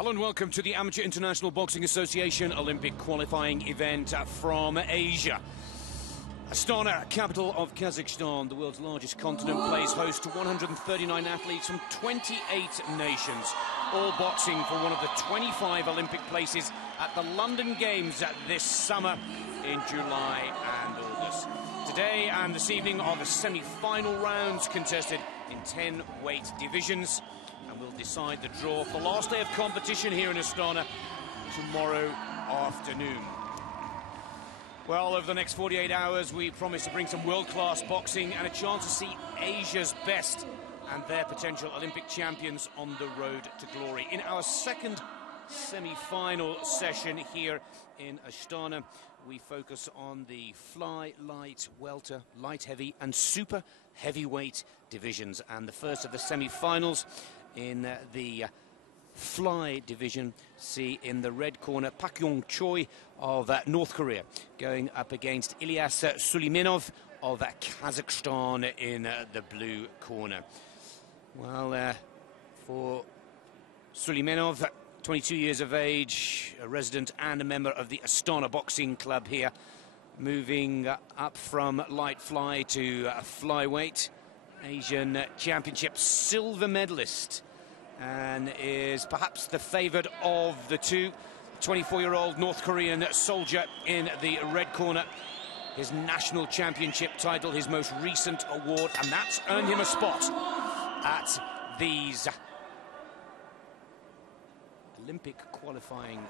Hello and welcome to the Amateur International Boxing Association Olympic qualifying event from Asia. Astana, capital of Kazakhstan, the world's largest continent, plays host to 139 athletes from 28 nations, all boxing for one of the 25 Olympic places at the London Games this summer in July and August. Today and this evening are the semi-final rounds contested in 10 weight divisions, and we'll decide the draw for the last day of competition here in Astana tomorrow afternoon. Well, over the next 48 hours, we promise to bring some world-class boxing and a chance to see Asia's best and their potential Olympic champions on the road to glory. In our second semi-final session here in Astana, we focus on the fly, light, welter, light heavy and super heavyweight divisions. And the first of the semi-finals in the fly division see in the red corner Pak Yong Choi of North Korea going up against Ilyas Suleimanov of Kazakhstan in the blue corner. Well, for Suleimanov, 22 years of age, a resident and a member of the Astana Boxing Club here, moving up from light fly to flyweight, Asian Championship silver medalist, and is perhaps the favoured of the two. 24-year-old North Korean soldier in the red corner. His national championship title, his most recent award, and that's earned him a spot at these Olympic qualifying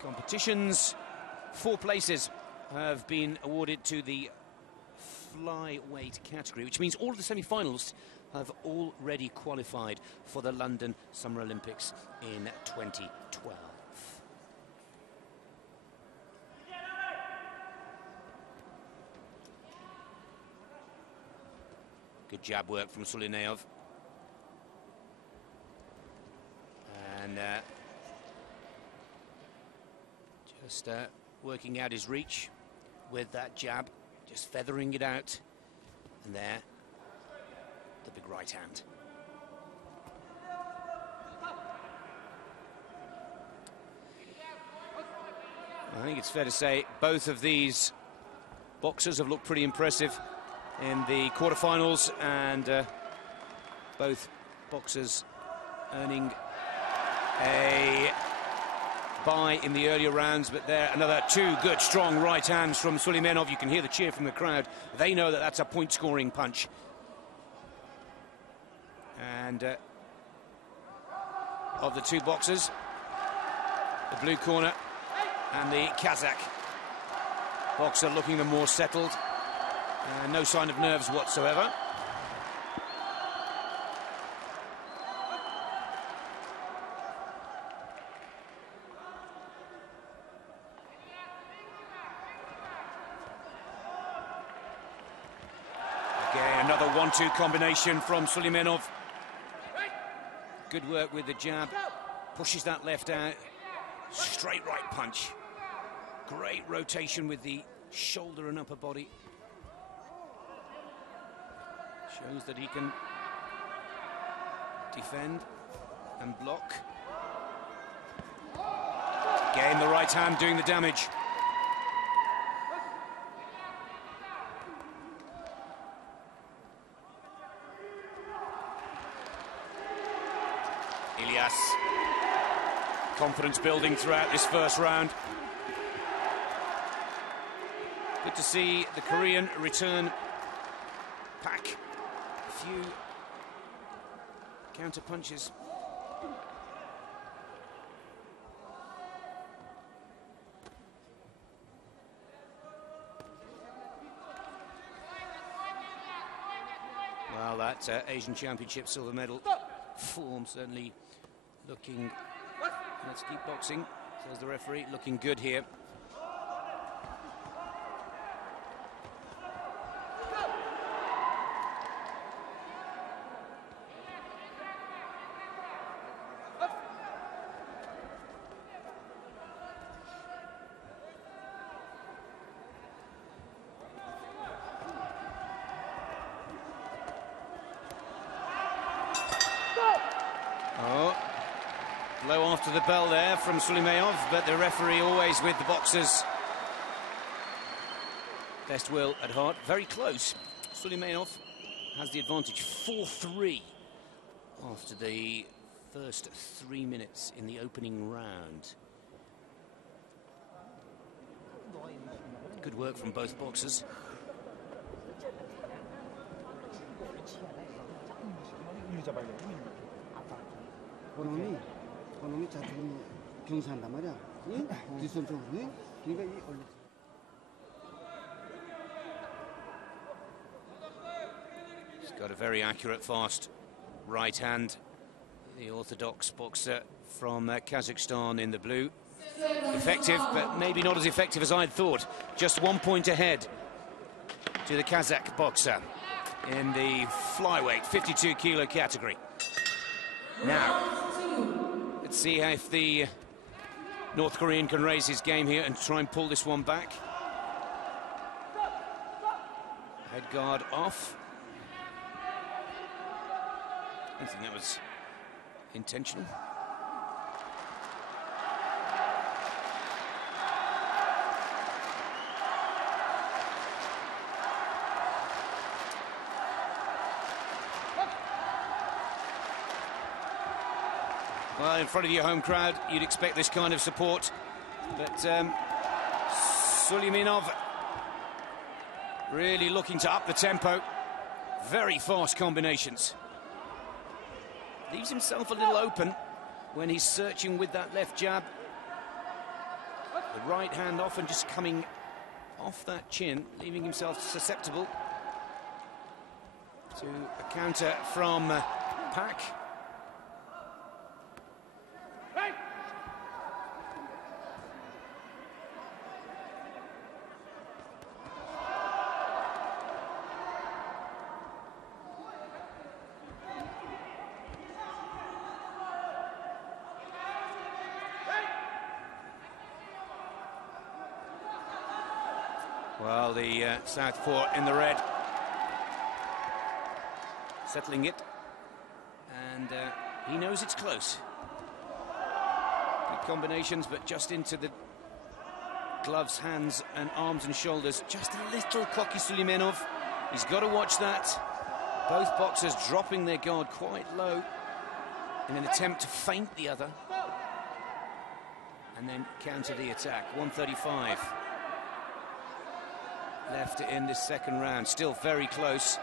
competitions. 4 places have been awarded to the flyweight category, which means all of the semi-finals have already qualified for the London Summer Olympics in 2012. Good jab work from Suleimanov. And just working out his reach with that jab, just feathering it out. And there, the big right hand. I think it's fair to say both of these boxers have looked pretty impressive in the quarterfinals, and both boxers earning a bye in the earlier rounds. But there, another 2 good, strong right hands from Suleimanov. You can hear the cheer from the crowd. They know that that's a point-scoring punch. And of the 2 boxers, the blue corner and the Kazakh boxer looking the more settled. No sign of nerves whatsoever. Again, another 1-2 combination from Suleimanov. Good work with the jab. Pushes that left out. Straight right punch. Great rotation with the shoulder and upper body. Shows that he can defend and block. Again, the right hand doing the damage. Ilyas, confidence building throughout this first round. Good to see the Korean return Pak. Few counter punches. Well, that Asian Championship silver medal form certainly looking, let's keep boxing, says the referee, looking good here. Oh, Blow after the bell there from Suleimanov, but the referee always with the boxers. Best will at heart. Very close. Suleimanov has the advantage. 4-3 after the first 3 minutes in the opening round. Good work from both boxers. He's got a very accurate, fast right hand. The orthodox boxer from Kazakhstan in the blue. Effective, but maybe not as effective as I'd thought. Just 1 point ahead to the Kazakh boxer in the flyweight 52 kilo category. Now, let's see if the North Korean can raise his game here and try and pull this one back. Head guard off. I don't think that was intentional. Well, in front of your home crowd, you'd expect this kind of support. But Suleimanov really looking to up the tempo. Very fast combinations. Leaves himself a little open when he's searching with that left jab. The right hand often just coming off that chin, leaving himself susceptible to a counter from Pak. Well, the southpaw in the red, settling it, and he knows it's close. Good combinations, but just into the gloves, hands and arms and shoulders. Just a little cocky Suleimanov. He's got to watch that. Both boxers dropping their guard quite low in an attempt to feint the other and then counter the attack. 135 left in this second round, still very close.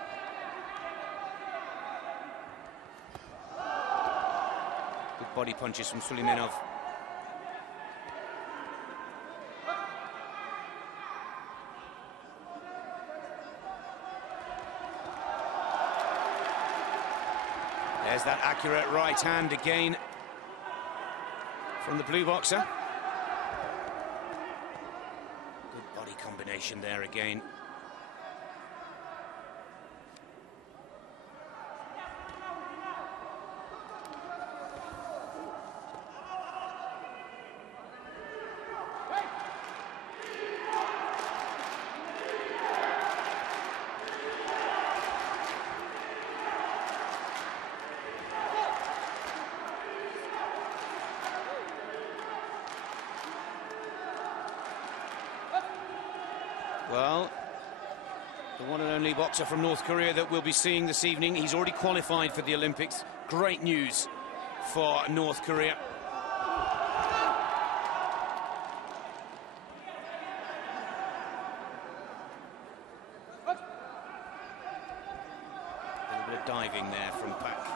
Good body punches from Suleimanov. There's that accurate right hand again from the blue boxer. Combination there again. Well, the one and only boxer from North Korea that we'll be seeing this evening, he's already qualified for the Olympics. Great news for North Korea. A little bit of diving there from Pak.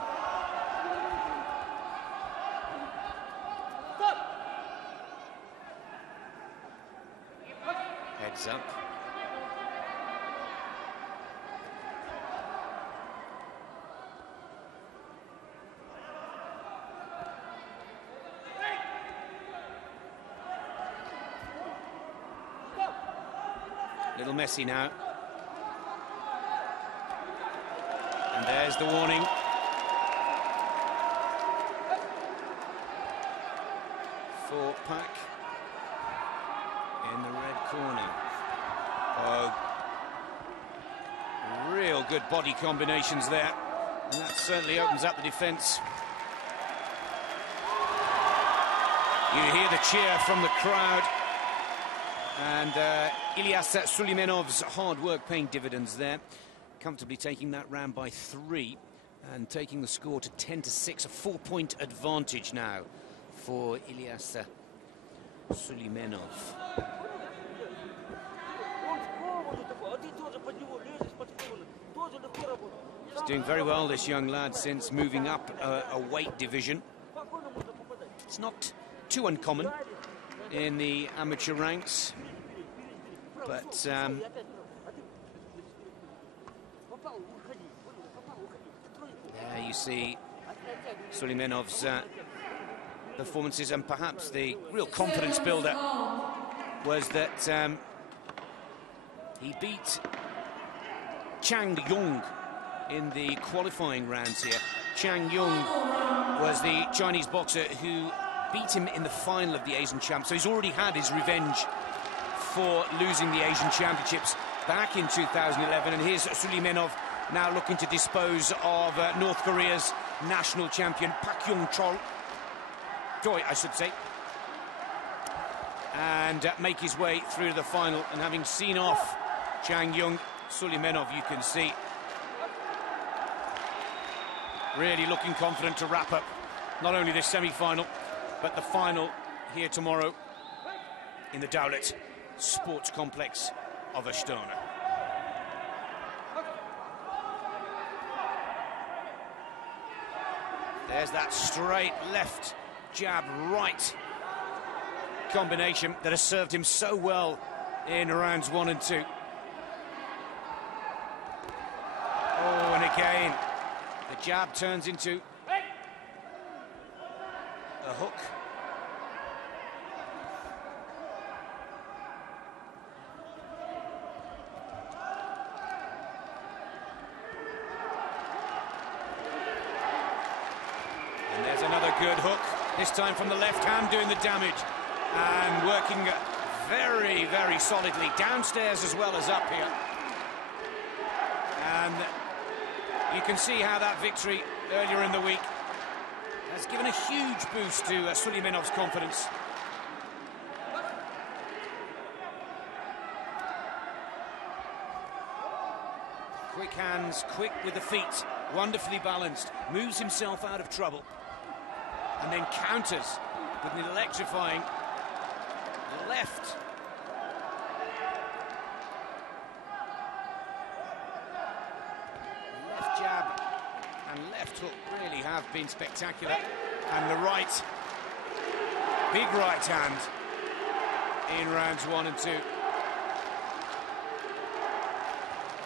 Heads up. Little messy now. And there's the warning. For Pak in the red corner. Oh, real good body combinations there. And that certainly opens up the defence. You hear the cheer from the crowd. And Ilyas Suleymanov's hard work paying dividends there. Comfortably taking that round by 3 and taking the score to 10-6, a 4-point advantage now for Ilyas Suleymanov. He's doing very well, this young lad, since moving up a weight division. It's not too uncommon in the amateur ranks, but there you see Suleymanov's performances, and perhaps the real confidence builder was that he beat Chang Yong in the qualifying rounds here. Chang Yong was the Chinese boxer who beat him in the final of the Asian Champ, so he's already had his revenge for losing the Asian Championships back in 2011, and here's Suleymanov now looking to dispose of North Korea's national champion Pak Yong-chol, Choi, I should say, and make his way through to the final. And having seen off Chang Yong, Suleymanov, you can see, really looking confident to wrap up not only this semi-final, but the final here tomorrow in the Dowlett Sports Complex of Astana. There's that straight left, jab, right combination that has served him so well in rounds 1 and 2. Oh, and again, the jab turns into a hook. And there's another good hook, this time from the left hand, doing the damage and working very, very solidly downstairs as well as up here. And you can see how that victory earlier in the week has given a huge boost to Suleymanov's confidence. Quick hands, quick with the feet, wonderfully balanced, moves himself out of trouble, and then counters with an electrifying left. Left jab and left hook really have been spectacular. And the right, big right hand in rounds 1 and 2.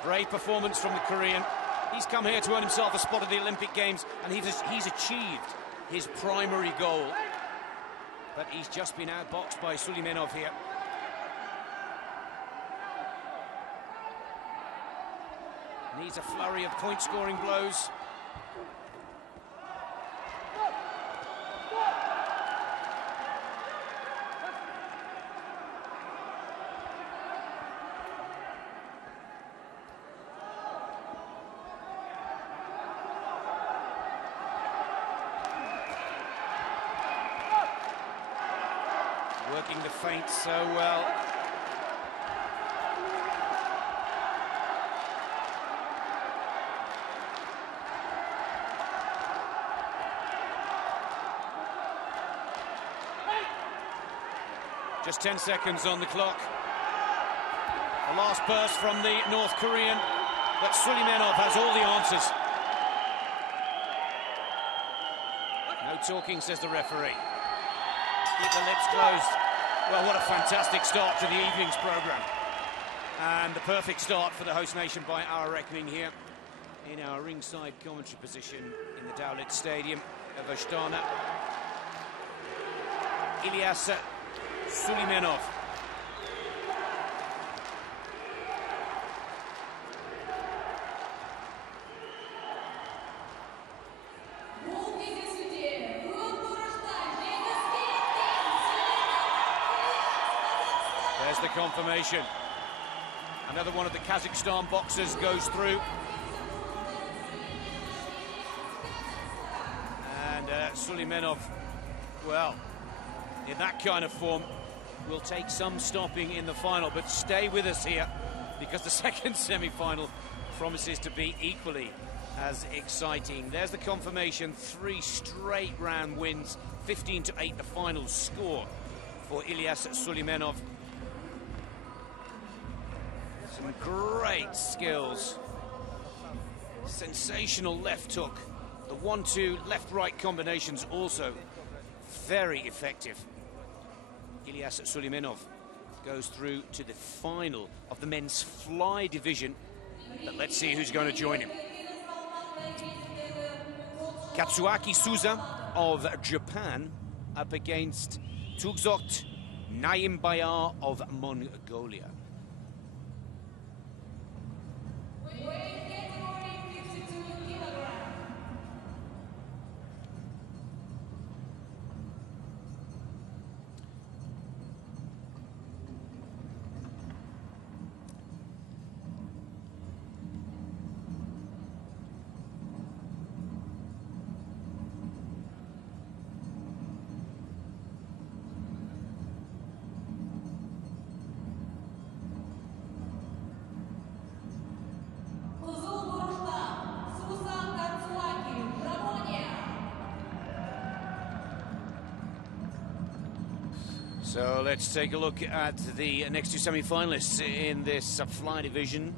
Great performance from the Korean. He's come here to earn himself a spot at the Olympic Games, and he's achieved his primary goal. But he's just been outboxed by Suleymanov here. Needs a flurry of point-scoring blows. Working the feint so well. Just 10 seconds on the clock. The last burst from the North Korean, but Suleymanov has all the answers. No talking, says the referee. Keep the lips closed. Well, what a fantastic start to the evening's programme. And the perfect start for the host nation by our reckoning here in our ringside commentary position in the Dowlett Stadium of Astana. Ilyas Suleymanov. There's the confirmation. Another one of the Kazakhstan boxers goes through. And Suleymanov, well, in that kind of form will take some stopping in the final, but stay with us here because the second semi-final promises to be equally as exciting. There's the confirmation, 3 straight round wins, 15-8 the final score for Ilyas Suleymanov. Some great skills. Sensational left hook. The 1-2 left-right combinations also very effective. Ilyas Suleymanov goes through to the final of the men's fly division. But let's see who's going to join him. Katsuaki Suza of Japan up against Tugzot Naimbayar of Mongolia. So let's take a look at the next 2 semi-finalists in this fly division.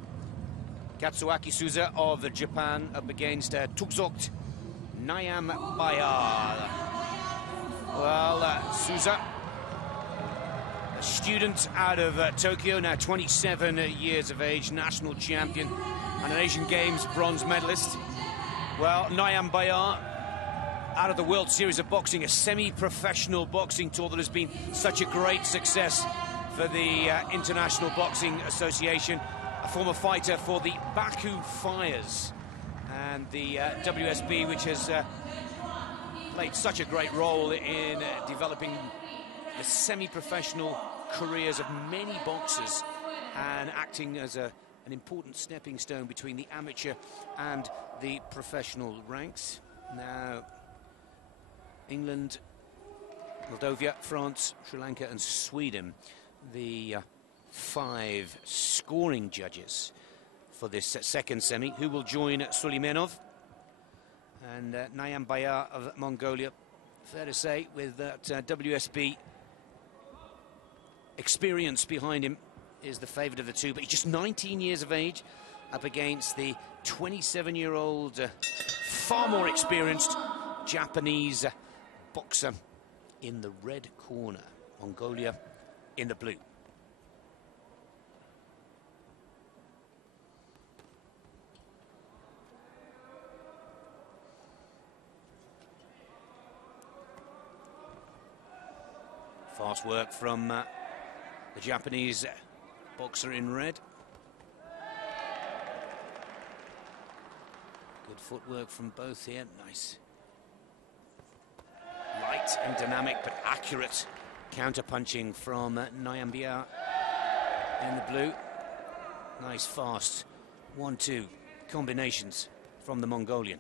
Katsuaki Suza of Japan up against Tugzot Naimbayar. Well, Suza, a student out of Tokyo, now 27 years of age, national champion and an Asian Games bronze medalist. Well, Naimbayar, out of the World Series of Boxing, a semi-professional boxing tour that has been such a great success for the International Boxing Association. A former fighter for the Baku Fires and the WSB, which has played such a great role in developing the semi-professional careers of many boxers and acting as an important stepping stone between the amateur and the professional ranks. Now, England, Moldova, France, Sri Lanka and Sweden, the 5 scoring judges for this second semi. Who will join Suleymanov? And Naimbayar of Mongolia, fair to say, with that WSB experience behind him, is the favourite of the two. But he's just 19 years of age, up against the 27-year-old, far more experienced Japanese boxer in the red corner, Mongolia in the blue. Fast work from the Japanese boxer in red. Good footwork from both here, nice. Light and dynamic, but accurate counter-punching from Naimbayar in the blue. Nice, fast 1-2 combinations from the Mongolian.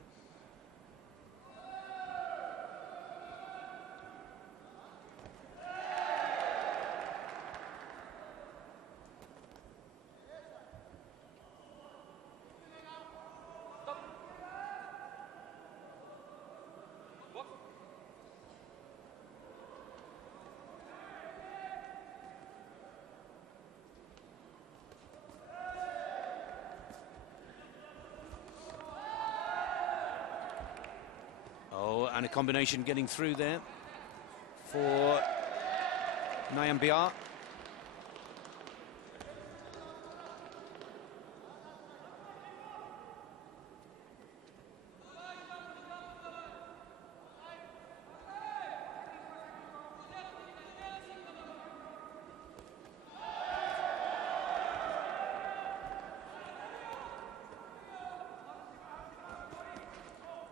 And a combination getting through there for Naimbayar.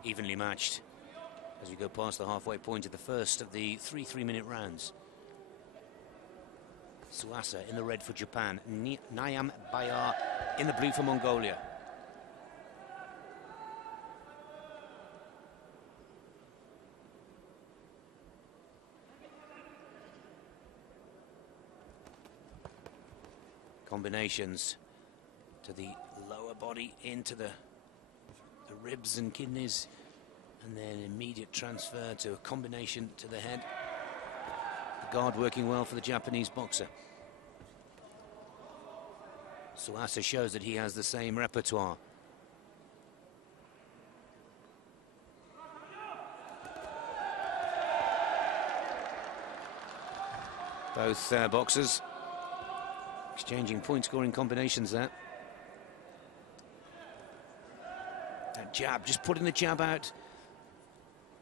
Evenly matched as we go past the halfway point of the first of the 3 3-minute rounds. Suasa in the red for Japan, Naimbayar in the blue for Mongolia. Combinations to the lower body, into the ribs and kidneys, and then immediate transfer to a combination to the head. The guard working well for the Japanese boxer. Suasa shows that he has the same repertoire. Both boxers exchanging point-scoring combinations there. That jab, just putting the jab out.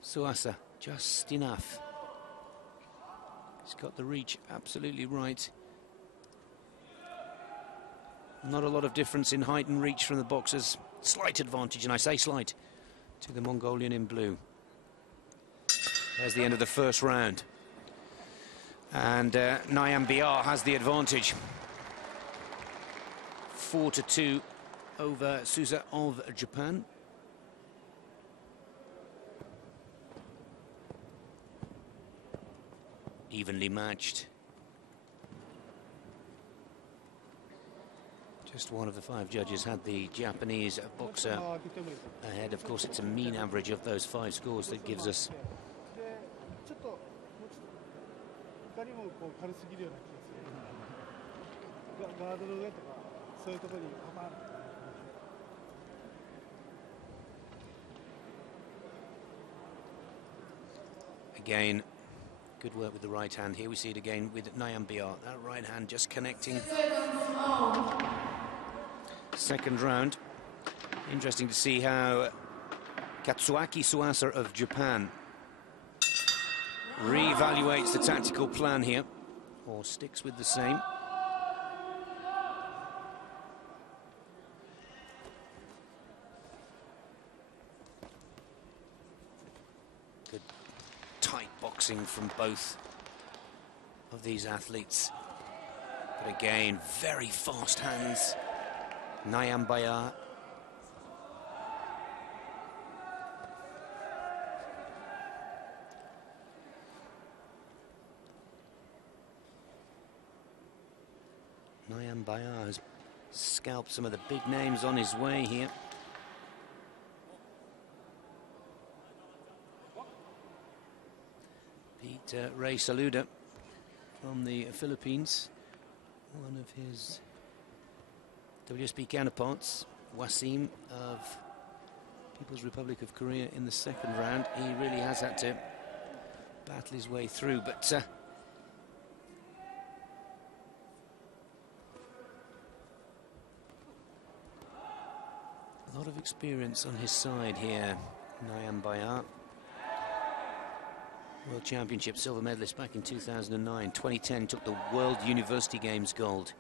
Suasa, just enough. He's got the reach absolutely right. Not a lot of difference in height and reach from the boxers. Slight advantage, and I say slight, to the Mongolian in blue. There's the end of the first round. And AIBA has the advantage. 4-2 over Sousa of Japan. Evenly matched. Just one of the 5 judges had the Japanese boxer ahead. Of course, it's a mean average of those 5 scores that gives us. Again, good work with the right hand. Here we see it again with AIBA. That right hand just connecting. Second round. Interesting to see how Katsuaki Suasa of Japan reevaluates the tactical plan here, or sticks with the same. Good tight boxing from both of these athletes. But again, very fast hands. AIBA. AIBA has scalped some of the big names on his way here. Beat Ray Saluda from the Philippines, one of his WSB counterparts. Wasim of People's Republic of Korea in the second round. He really has had to battle his way through, but a lot of experience on his side here. AIBA, World Championship silver medalist back in 2009. 2010 took the World University Games gold.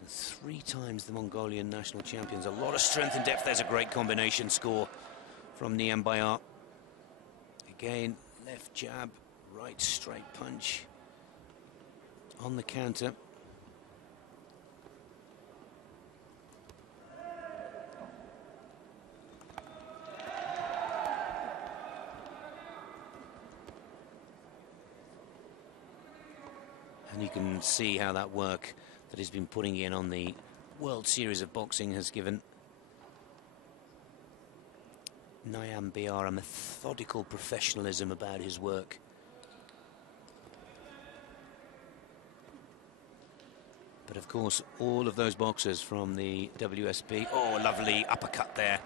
And 3 times the Mongolian national champions. A lot of strength and depth. There's a great combination score from AIBA. Again, left jab, right straight punch on the counter. And you can see how that work that he's been putting in on the World Series of Boxing has given AIBA a methodical professionalism about his work. But of course, all of those boxers from the WSB. Oh, lovely uppercut there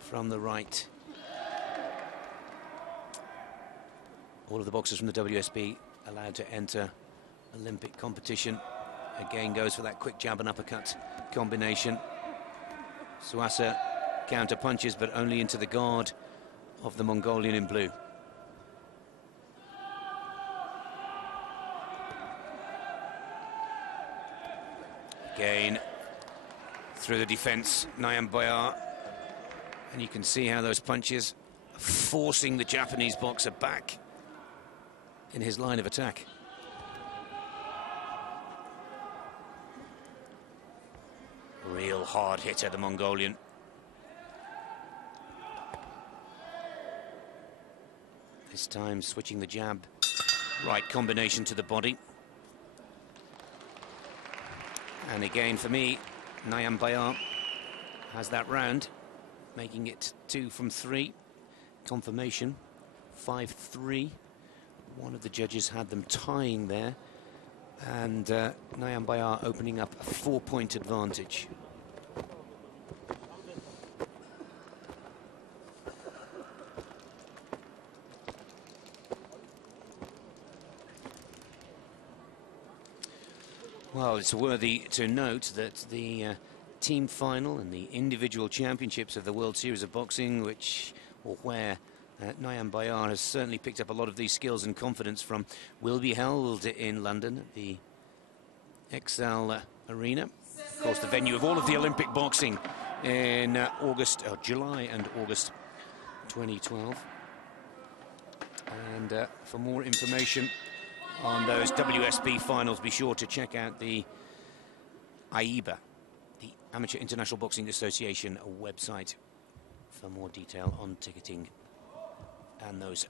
from the right. All of the boxers from the WSB allowed to enter Olympic competition. Again goes for that quick jab and uppercut combination. Suasa counter punches, but only into the guard of the Mongolian in blue. Again through the defense, AIBA, and you can see how those punches are forcing the Japanese boxer back in his line of attack. Real hard hitter, the Mongolian. This time switching the jab, right combination to the body. And again, for me, Nayam Bayar has that round, making it 2 from 3. Confirmation, 5-3. One of the judges had them tying there. And Nayam Bayar opening up a 4-point advantage. Well, it's worthy to note that the team final and the individual championships of the World Series of Boxing, where Nayam Bayar has certainly picked up a lot of these skills and confidence from, will be held in London at the XL Arena. Of course, the venue of all of the Olympic boxing in July and August 2012. And for more information on those WSB finals, be sure to check out the AIBA, the Amateur International Boxing Association website, for more detail on ticketing and those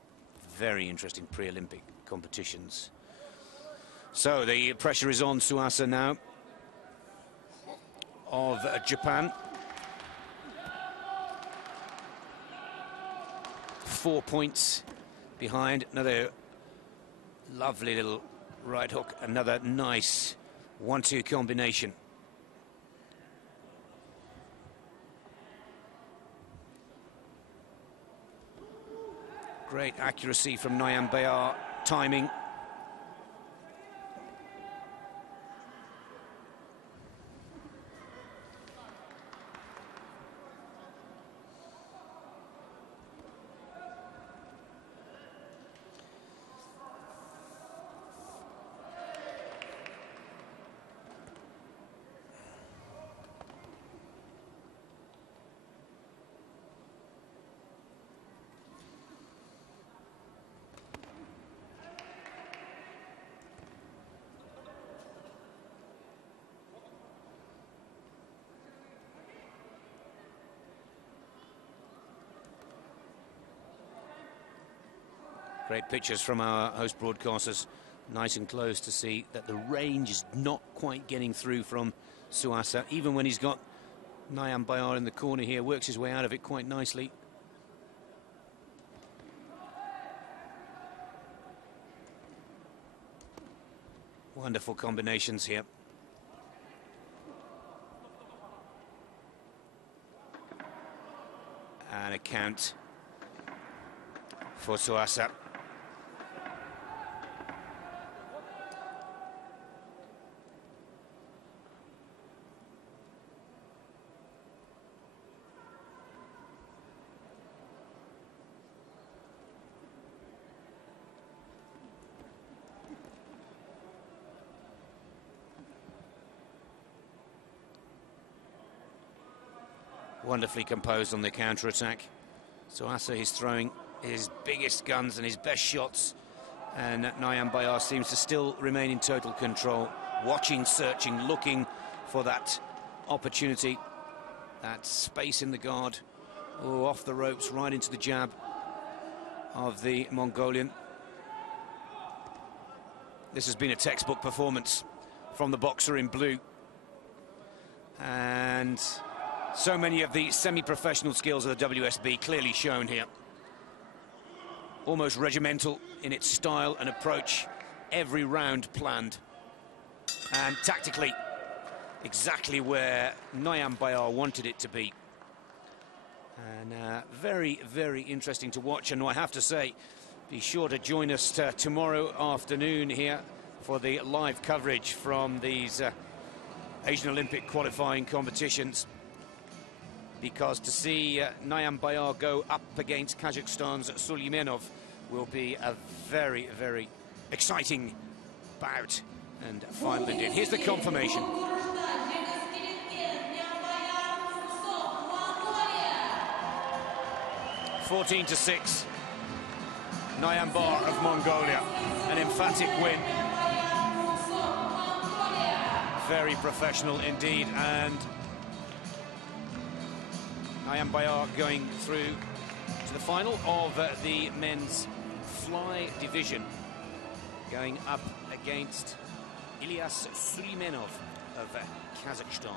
very interesting pre-Olympic competitions. So the pressure is on Suasa now of Japan. 4 points behind. Another lovely little right hook, another nice 1-2 combination. Great accuracy from Nayam Bayar, timing. Great pictures from our host broadcasters, nice and close to see that the range is not quite getting through from Suasa, even when he's got Nayam Bayar in the corner here, works his way out of it quite nicely. Wonderful combinations here. And a count for Suasa. Wonderfully composed on the counter-attack. Suasa is throwing his biggest guns and his best shots, and Nayam Bayar seems to still remain in total control, watching, searching, looking for that opportunity, that space in the guard. Oh, off the ropes, right into the jab of the Mongolian. This has been a textbook performance from the boxer in blue, and so many of the semi-professional skills of the WSB clearly shown here. Almost regimental in its style and approach, every round planned. And tactically, exactly where Nayam Bayar wanted it to be. And very, very interesting to watch. And I have to say, be sure to join us tomorrow afternoon here for the live coverage from these Asian Olympic qualifying competitions. Because to see Nayam Bayar go up against Kazakhstan's Suleimanov will be a very, very exciting bout and final indeed. Here's the confirmation. (14-6). Nayam Bayar of Mongolia, an emphatic win. Very professional indeed, and Nayam Bayar going through to the final of the men's fly division, going up against Ilyas Suleimanov. of Kazakhstan.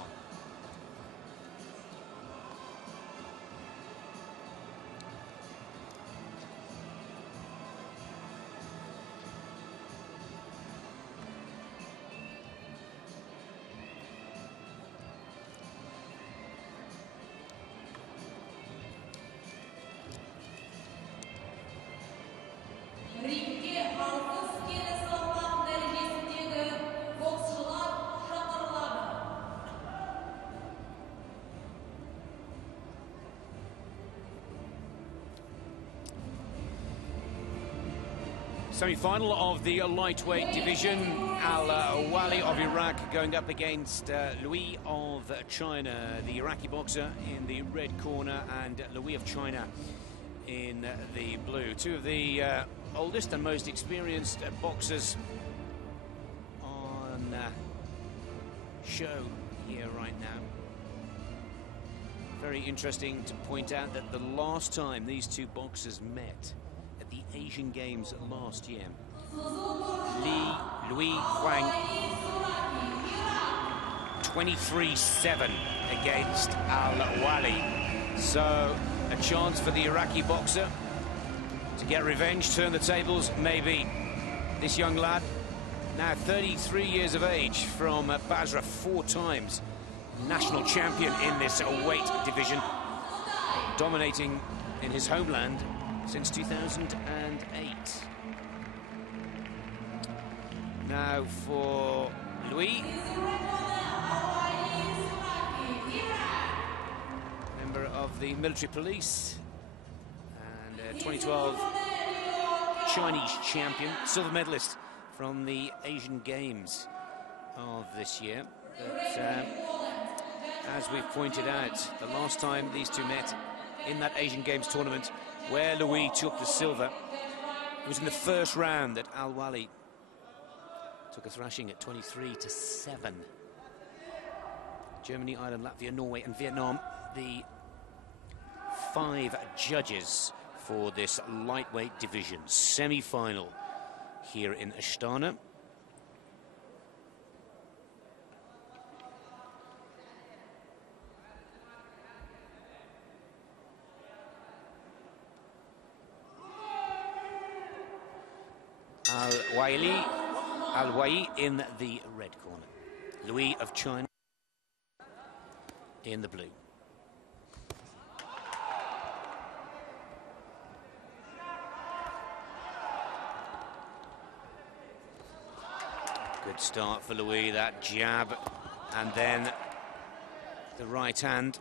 Semi-final of the lightweight division. Al-Wali of Iraq going up against Louis of China, the Iraqi boxer in the red corner, and Louis of China in the blue. Two of the oldest and most experienced boxers on show here right now. Very interesting to point out that the last time these two boxers met, at the Asian Games last year, Louis Huang 23-7 against Al-Wali. So a chance for the Iraqi boxer to get revenge, turn the tables, maybe. This young lad, now 33 years of age, from Basra, 4 times national champion in this weight division, dominating in his homeland since 2008. Now for Louis, member of the military police and 2012 Chinese champion, silver medalist from the Asian Games of this year. But as we've pointed out, the last time these two met in that Asian Games tournament, where Louis took the silver, it was in the first round that Al-Wali took a thrashing at 23-7. Germany, Ireland, Latvia, Norway and Vietnam, the 5 judges for this lightweight division semi-final here in Astana. Al-Wali in the red corner, Louis of China in the blue. Good start for Louis, that jab, and then the right hand.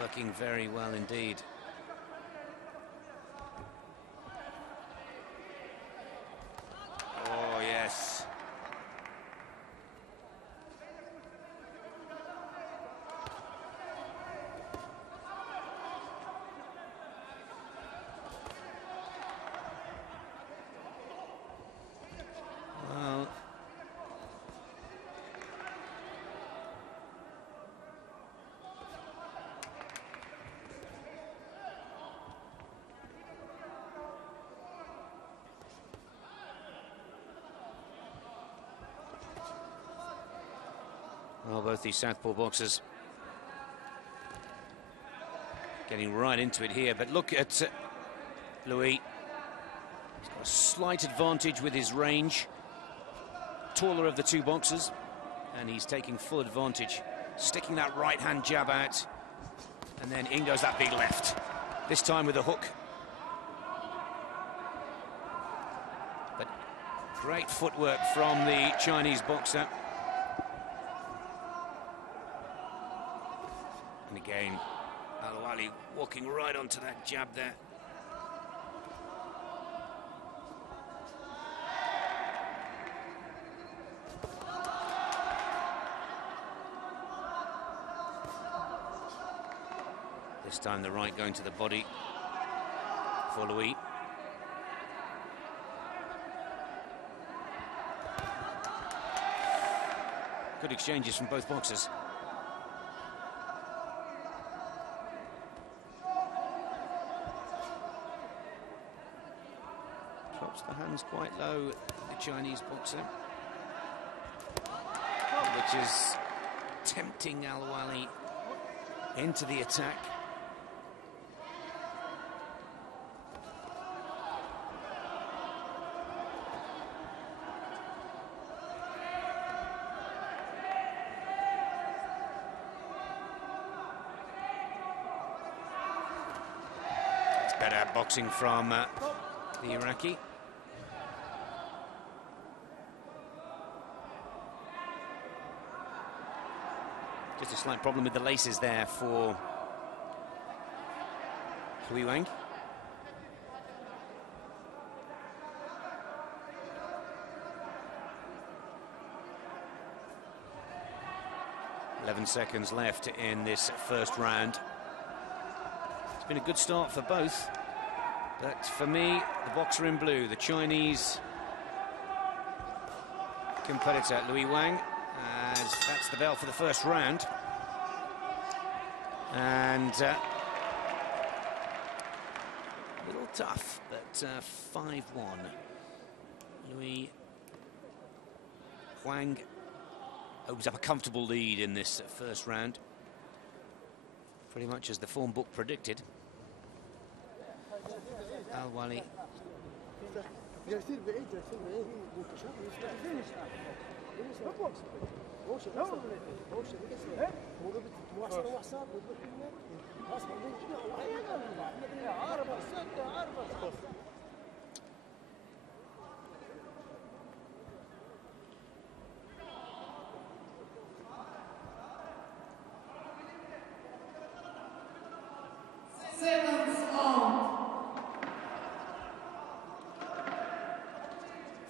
Working very well indeed. Oh, yes. Well, both these southpaw boxers getting right into it here, but look at Louis. He's got a slight advantage with his range, taller of the two boxers, and he's taking full advantage, sticking that right hand jab out, and then in goes that big left, this time with a hook. But great footwork from the Chinese boxer. And again, Al-Wali walking right onto that jab there. This time the right going to the body for Louis. Good exchanges from both boxers. Keeps the hands quite low, the Chinese boxer, which is tempting Al-Wali into the attack. It's better boxing from the Iraqi. Just a slight problem with the laces there for Hui Wang. Seconds left in this first round. It's been a good start for both, but for me, the boxer in blue, the Chinese competitor Hui Wang, as that's the bell for the first round. And a little tough, but 5-1. Hui Wang opens up a comfortable lead in this first round, pretty much as the form book predicted. Al-Wali.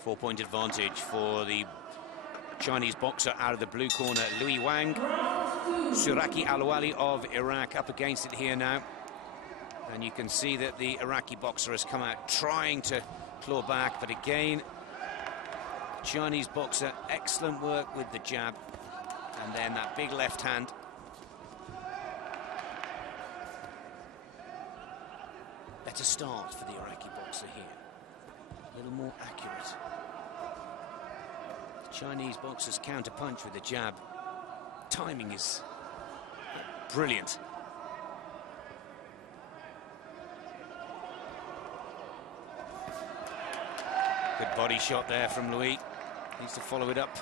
Four-point advantage for the Chinese boxer out of the blue corner, Hui Wang. Suraki Al-Wali of Iraq up against it here now. And you can see that the Iraqi boxer has come out trying to claw back, but again, Chinese boxer, excellent work with the jab. And then that big left hand. Better start for the Iraqi boxer here. A little more accurate. The Chinese boxer's counter-punch with the jab. Timing is brilliant. Good body shot there from Louis. Needs to follow it up.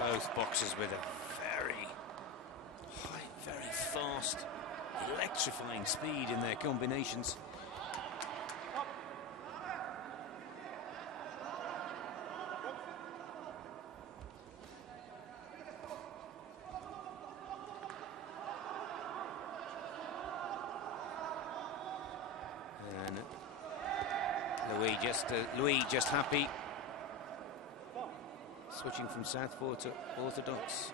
Both boxers with a very high, very fast, electrifying speed in their combinations. And Louis just happy. Switching from southpaw to orthodox.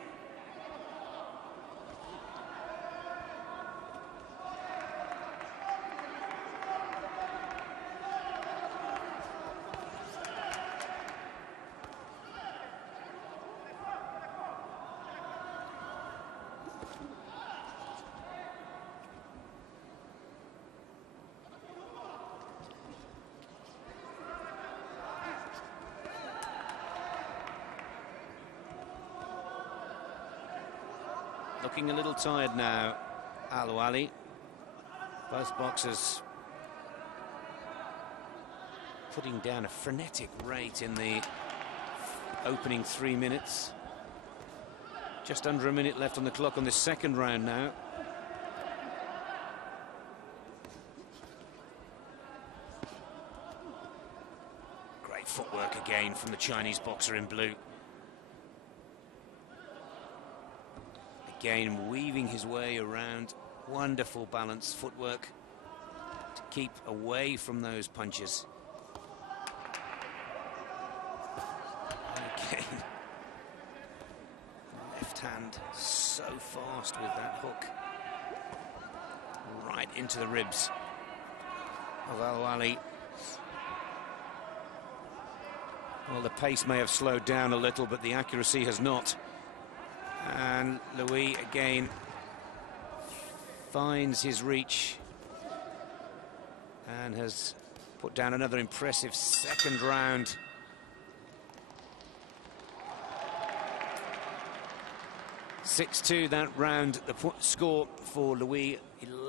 Looking a little tired now, Al-Wali. Both boxers putting down a frenetic rate in the opening 3 minutes. Just under a minute left on the clock on this second round now. Great footwork again from the Chinese boxer in blue. Again, weaving his way around. Wonderful balanced footwork to keep away from those punches. And again, left hand so fast with that hook. Right into the ribs of Al-Wali. Well, the pace may have slowed down a little, but the accuracy has not. And Louis again finds his reach and has put down another impressive second round. (6-2) that round. The score for Louis,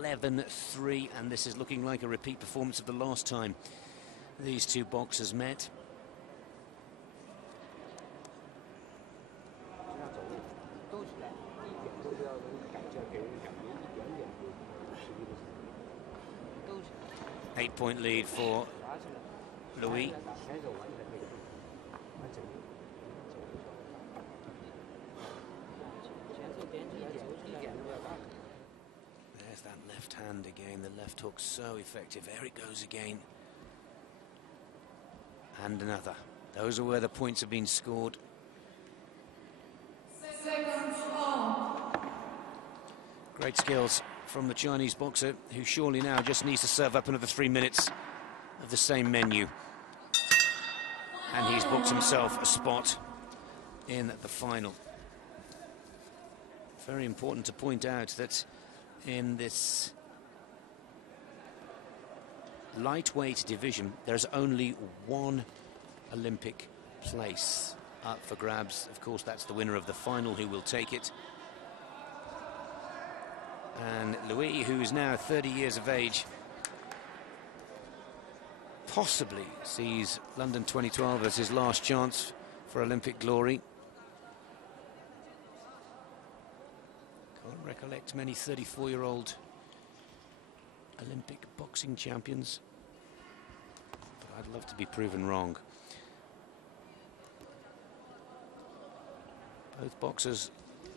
11-3, and this is looking like a repeat performance of the last time these two boxers met. Eight-point lead for Louis. There's that left hand again, the left hook so effective. There it goes again. And another. Those are where the points have been scored. Great skills from the Chinese boxer, who surely now just needs to serve up another 3 minutes of the same menu. And he's booked himself a spot in the final. Very important to point out that in this lightweight division, there's only one Olympic place up for grabs. Of course, that's the winner of the final who will take it. And Louis, who is now 30 years of age, possibly sees London 2012 as his last chance for Olympic glory. Can't recollect many 34-year-old Olympic boxing champions, but I'd love to be proven wrong. Both boxers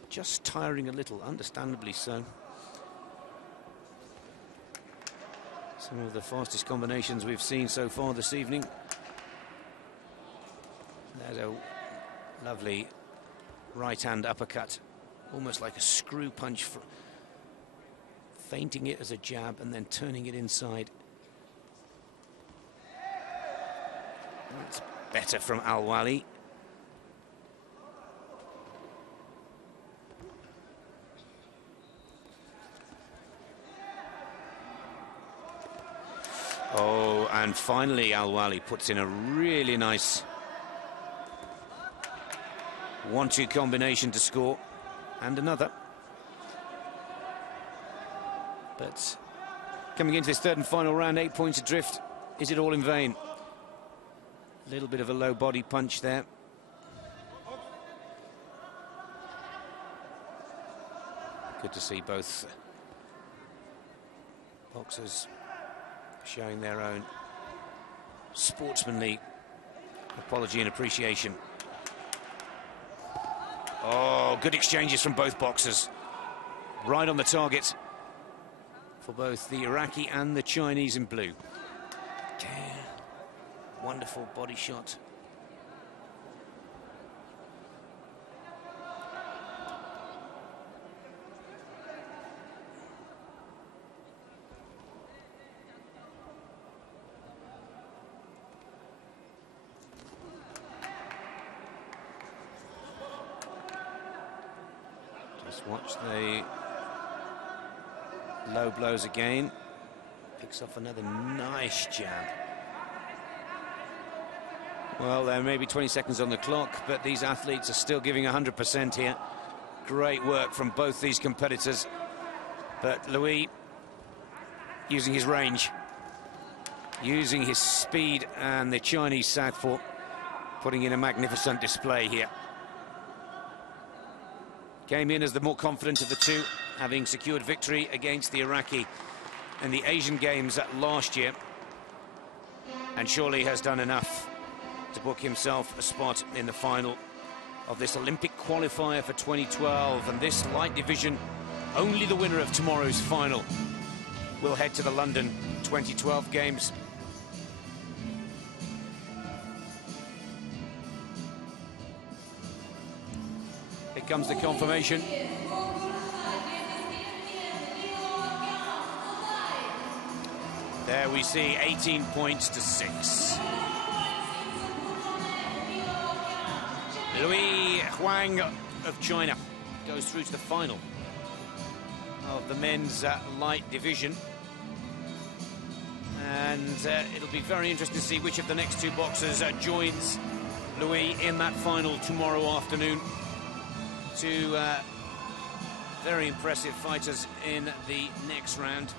just tiring a little, understandably so. Some of the fastest combinations we've seen so far this evening. There's a lovely right-hand uppercut, almost like a screw punch, feinting it as a jab and then turning it inside. That's better from Al-Wali. Oh, and finally Al-Wali puts in a really nice 1-2 combination to score, and another. But coming into this third and final round, 8 points adrift. Is it all in vain? A little bit of a low body punch there. Good to see both boxers showing their own sportsmanly apology and appreciation. Oh, good exchanges from both boxers. Right on the target for both the Iraqi and the Chinese in blue. Yeah. Wonderful body shot. Watch the low blows again. Picks off another nice jab. Well, there may be 20 seconds on the clock, but these athletes are still giving 100% here. Great work from both these competitors. But Louis, using his range, using his speed, and the Chinese southpaw, putting in a magnificent display here. Came in as the more confident of the two, having secured victory against the Iraqi in the Asian Games last year, and surely has done enough to book himself a spot in the final of this Olympic qualifier for 2012. And this light division, only the winner of tomorrow's final will head to the London 2012 Games. Here comes the confirmation. There we see 18 points to 6. Lui Huang of China goes through to the final of the men's light division. And it'll be very interesting to see which of the next two boxers joins Lui in that final tomorrow afternoon. Two very impressive fighters in the next round.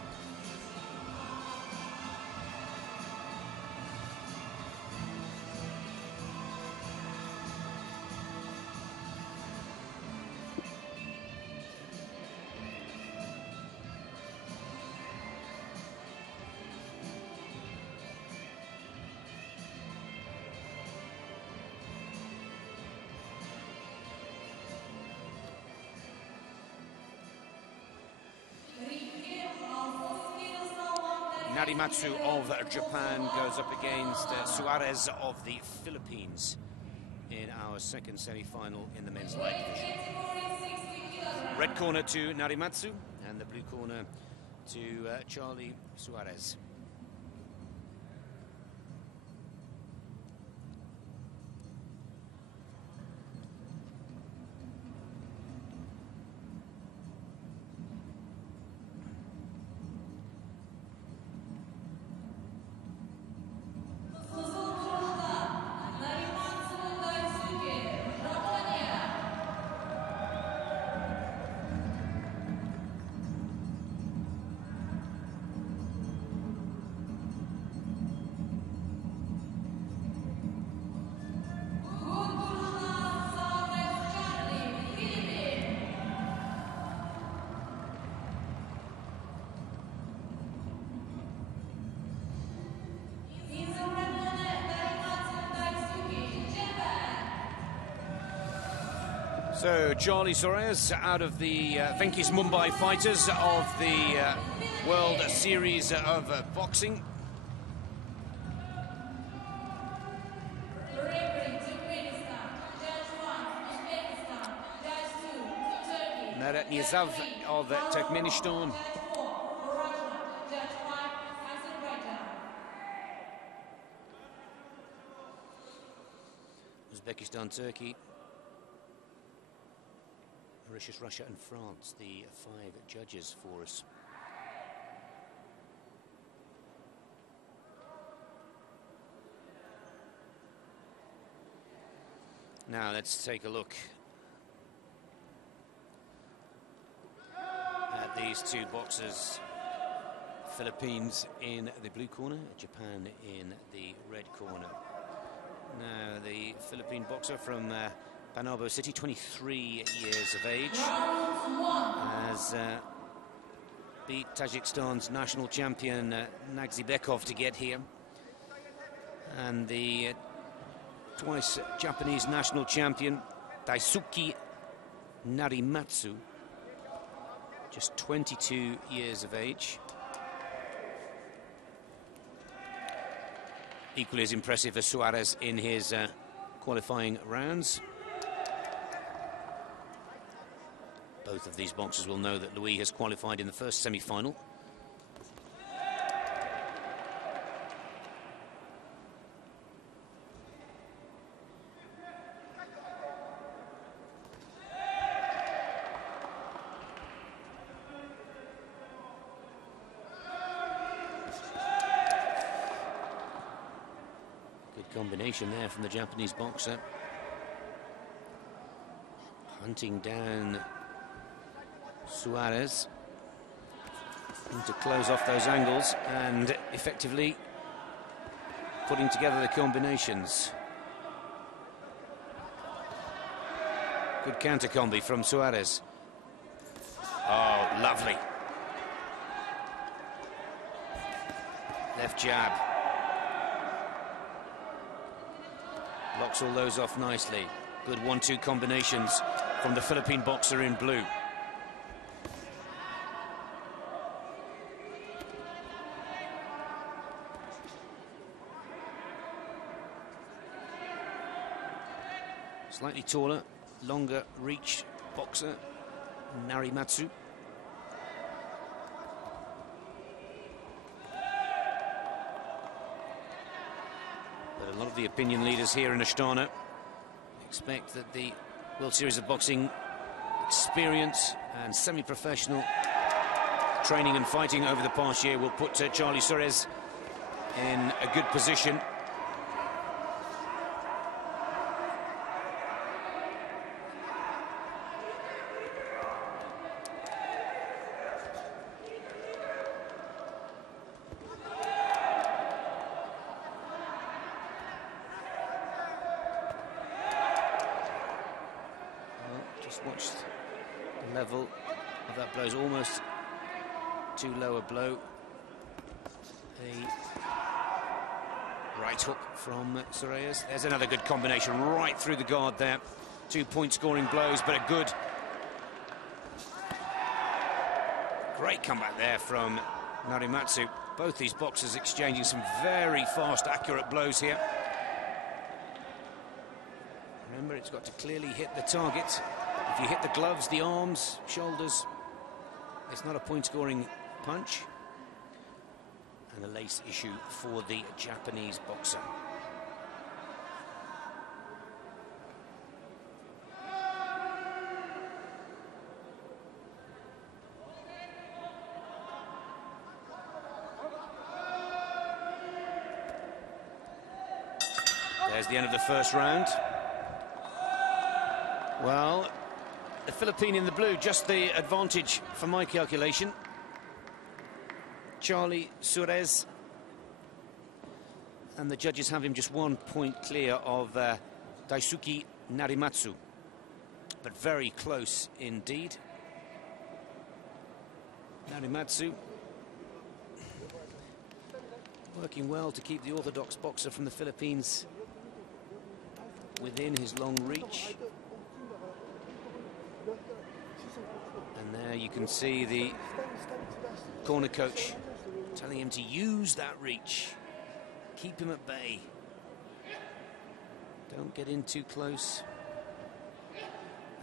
Narimatsu of Japan goes up against Suarez of the Philippines in our second semi-final in the men's light division. Red corner to Narimatsu and the blue corner to Charlie Suarez. So Charlie Suarez out of the Venkis Mumbai fighters of the World Series of Boxing. Merat Niyazav of Turkmenistan. Uzbekistan, Turkey. Mauritius, Russia and France, the 5 judges for us. Now let's take a look at these two boxers. Philippines in the blue corner, Japan in the red corner. Now the Philippine boxer from Panabo City, 23 years of age, has beat Tajikistan's national champion Nagzibekov to get here, and the twice Japanese national champion Daisuke Narimatsu, just 22 years of age. Equally as impressive as Suarez in his qualifying rounds. Both of these boxers will know that Lui has qualified in the first semi-final. Good combination there from the Japanese boxer. Hunting down Suarez to close off those angles and effectively putting together the combinations. Good counter combi from Suarez. Oh, lovely. Left jab. Blocks all those off nicely. Good 1-2 combinations from the Philippine boxer in blue. Slightly taller, longer reach boxer, Narimatsu. But a lot of the opinion leaders here in Astana expect that the World Series of Boxing experience and semi-professional training and fighting over the past year will put Charlie Suarez in a good position. Just watch the level of that blow. Is almost too low a blow. A right hook from Suarez. There's another good combination right through the guard there. 2 point scoring blows, but a good, great comeback there from Narimatsu. Both these boxers exchanging some very fast, accurate blows here. Remember, it's got to clearly hit the target. If you hit the gloves, the arms, shoulders, it's not a point-scoring punch. And a lace issue for the Japanese boxer. There's the end of the first round. Well, the Philippine in the blue, just the advantage for my calculation. Charlie Suarez. And the judges have him just 1 point clear of Daisuke Narimatsu. But very close indeed. Narimatsu working well to keep the orthodox boxer from the Philippines within his long reach. And there you can see the corner coach telling him to use that reach. Keep him at bay. Don't get in too close.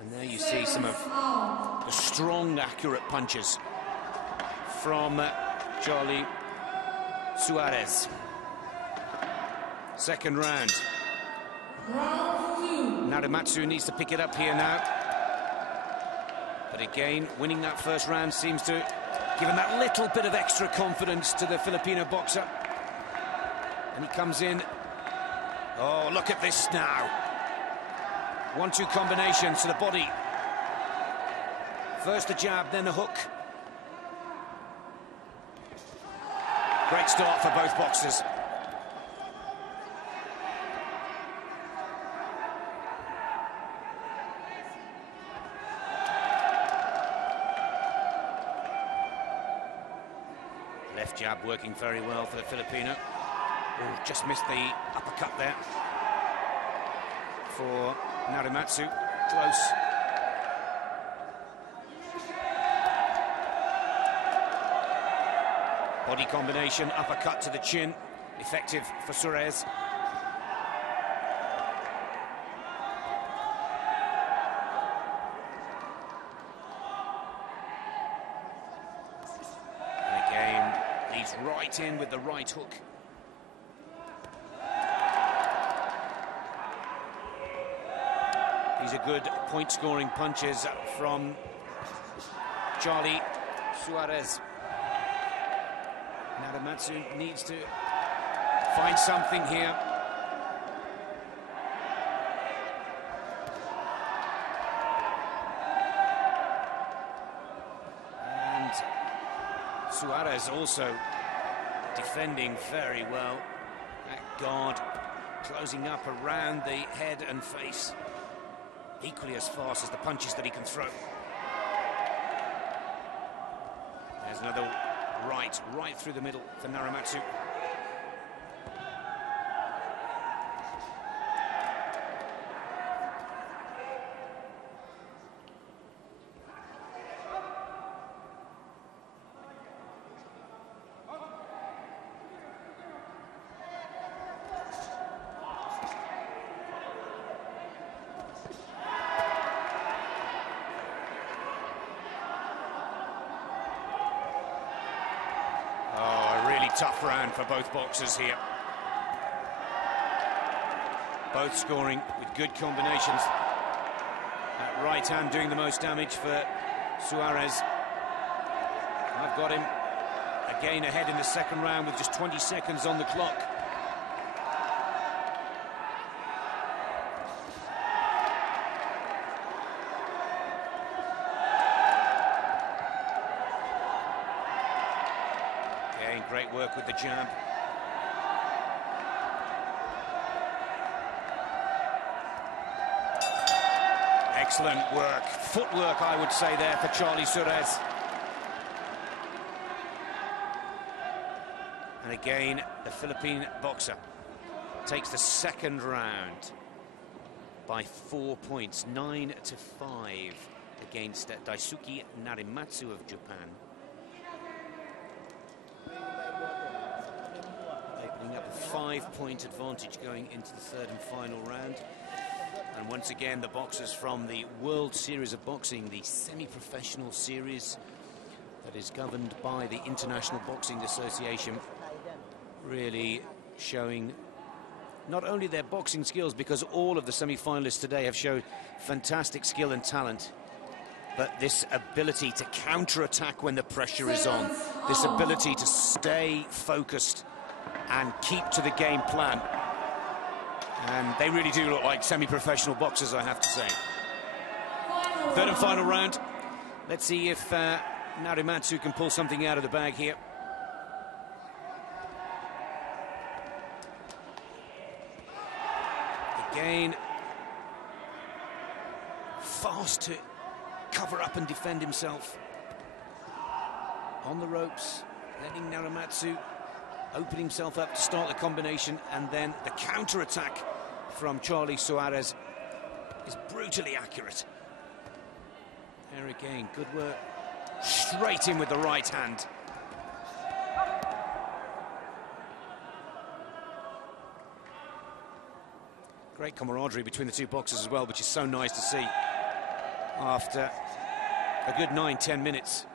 And there you see some of the strong, accurate punches from Charlie Suarez. Second round. Narimatsu needs to pick it up here now. But again, winning that first round seems to give him that little bit of extra confidence to the Filipino boxer. And he comes in. Oh, look at this now. 1-2 combination to the body. First the jab, then the hook. Great start for both boxers. Left jab working very well for the Filipino. Oh, just missed the uppercut there for Narimatsu. Close. Body combination, uppercut to the chin. Effective for Suarez. And again, leads right in with the right hook. These are good point-scoring punches from Charlie Suarez. Narimatsu needs to find something here. And Suarez also defending very well. That guard closing up around the head and face. Equally as fast as the punches that he can throw. There's another right through the middle for Narimatsu. Tough round for both boxers here. Both scoring with good combinations. That right hand doing the most damage for Suarez. I've got him again ahead in the second round with just 20 seconds on the clock. Again, great work with the jab. Excellent work, footwork I would say there for Charlie Suarez. And again, the Philippine boxer takes the second round by 4 points, 9-5 against Daisuke Narimatsu of Japan. Opening up a 5-point advantage going into the third and final round. And once again, the boxers from the World Series of Boxing, the semi-professional series that is governed by the International Boxing Association, really showing not only their boxing skills, because all of the semi-finalists today have showed fantastic skill and talent, but this ability to counter-attack when the pressure is on, this ability to stay focused and keep to the game plan. And they really do look like semi-professional boxers, I have to say. Third and final round. Let's see if Narimatsu can pull something out of the bag here. Again, fast to cover up and defend himself. On the ropes, letting Narimatsu open himself up to start the combination, and then the counter-attack from Charlie Suarez is brutally accurate. There again, good work. Straight in with the right hand. Great camaraderie between the two boxers as well, which is so nice to see after a good 9-10 minutes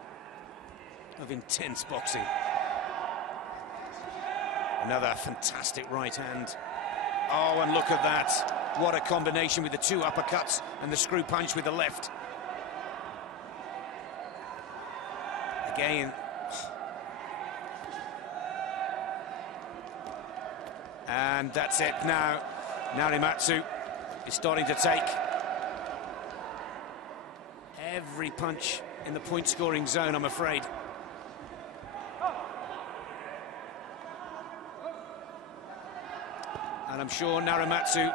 of intense boxing. Another fantastic right hand. Oh, and look at that. What a combination with the two uppercuts and the screw punch with the left. Again. And that's it now. Narimatsu is starting to take every punch in the point-scoring zone, I'm afraid. And I'm sure Narimatsu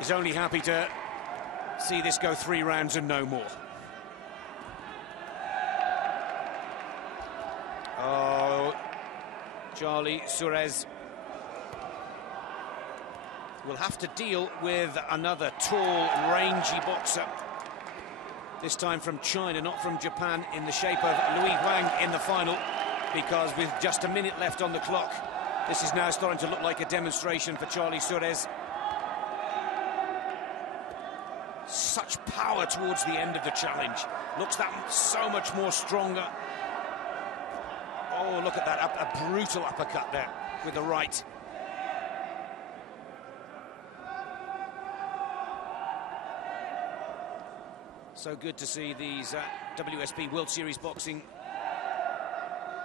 is only happy to see this go 3 rounds and no more. Oh, Charlie Suarez will have to deal with another tall, rangy boxer. This time from China, not from Japan, in the shape of Lui Huang in the final, because with just a minute left on the clock, this is now starting to look like a demonstration for Charlie Suarez. Such power towards the end of the challenge. Looks that so much more stronger. Oh, look at that, a brutal uppercut there with the right. So good to see these WSB World Series Boxing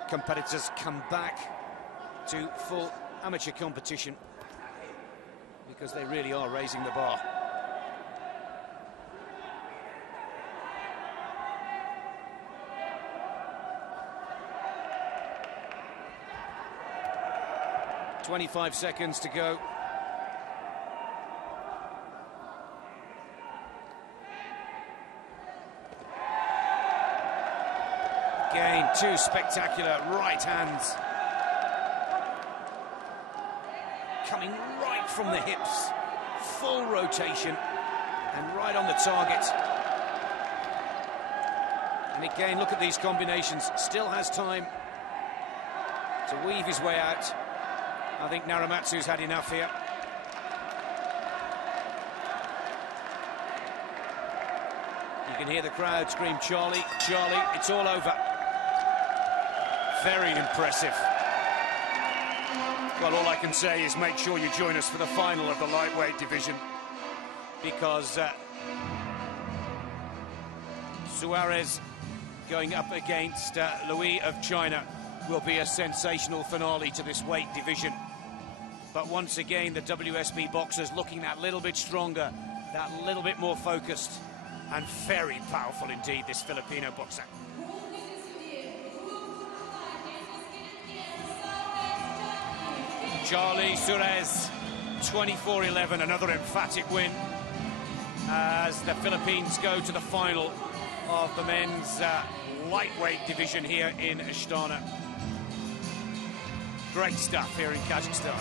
competitors come back to full amateur competition, because they really are raising the bar. "25 seconds to go. Again, two spectacular right hands. Coming right from the hips. Full rotation. And right on the target. And again, look at these combinations. Still has time to weave his way out. I think Narimatsu's had enough here. You can hear the crowd scream, "Charlie, Charlie, it's all over." Very impressive. Well, all I can say is make sure you join us for the final of the lightweight division, because Suarez going up against Louis of China will be a sensational finale to this weight division. But once again, the WSB boxers looking that little bit stronger, that little bit more focused, and very powerful indeed, this Filipino boxer. Charlie Suarez, 24-11, another emphatic win as the Philippines go to the final of the men's lightweight division here in Astana. Great stuff here in Kazakhstan.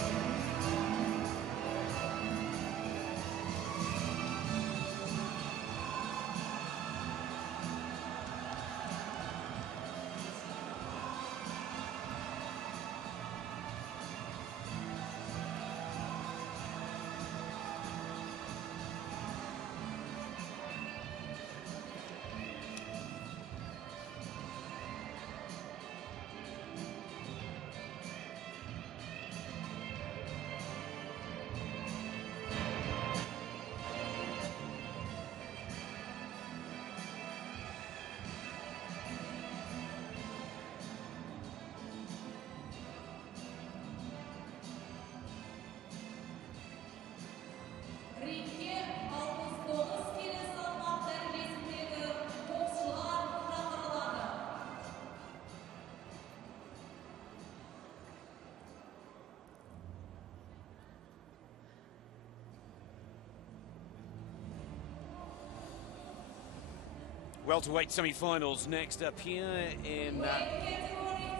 Welterweight semi-finals next up here in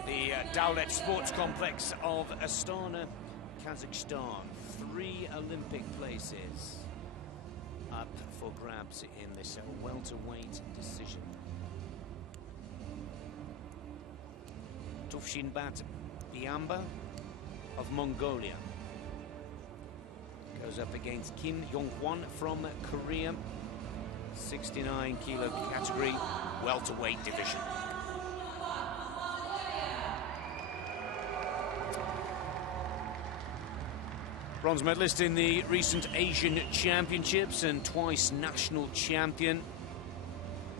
the Dowlet Sports Complex of Astana, Kazakhstan. 3 Olympic places up for grabs in this welterweight decision. Tufshinbat AIBA of Mongolia goes up against Kim Yong-hwan from Korea. 69 kilo category, welterweight division. Bronze medalist in the recent Asian Championships and twice national champion.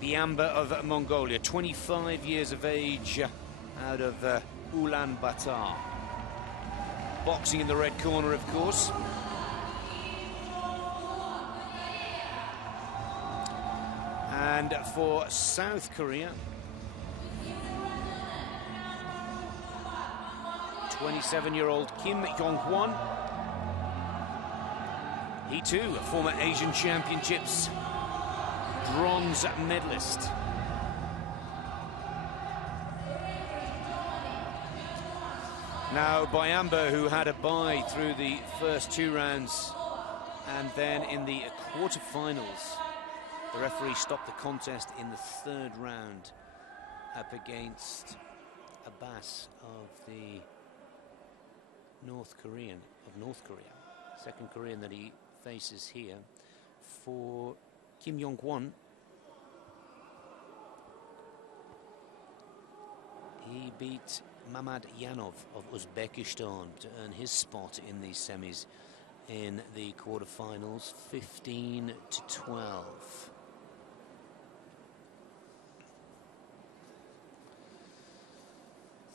AIBA of Mongolia, 25 years of age, out of Ulaanbaatar. Boxing in the red corner, of course. And for South Korea, 27-year-old Kim Yong-hwan. He too, a former Asian Championships bronze medalist. Now, AIBA, who had a bye through the first 2 rounds, and then in the quarterfinals, the referee stopped the contest in the 3rd round up against Abbas of the North Korea. Second Korean that he faces here. For Kim Yong-hwan, he beat Mamad Yanov of Uzbekistan to earn his spot in the semis in the quarterfinals, 15-12.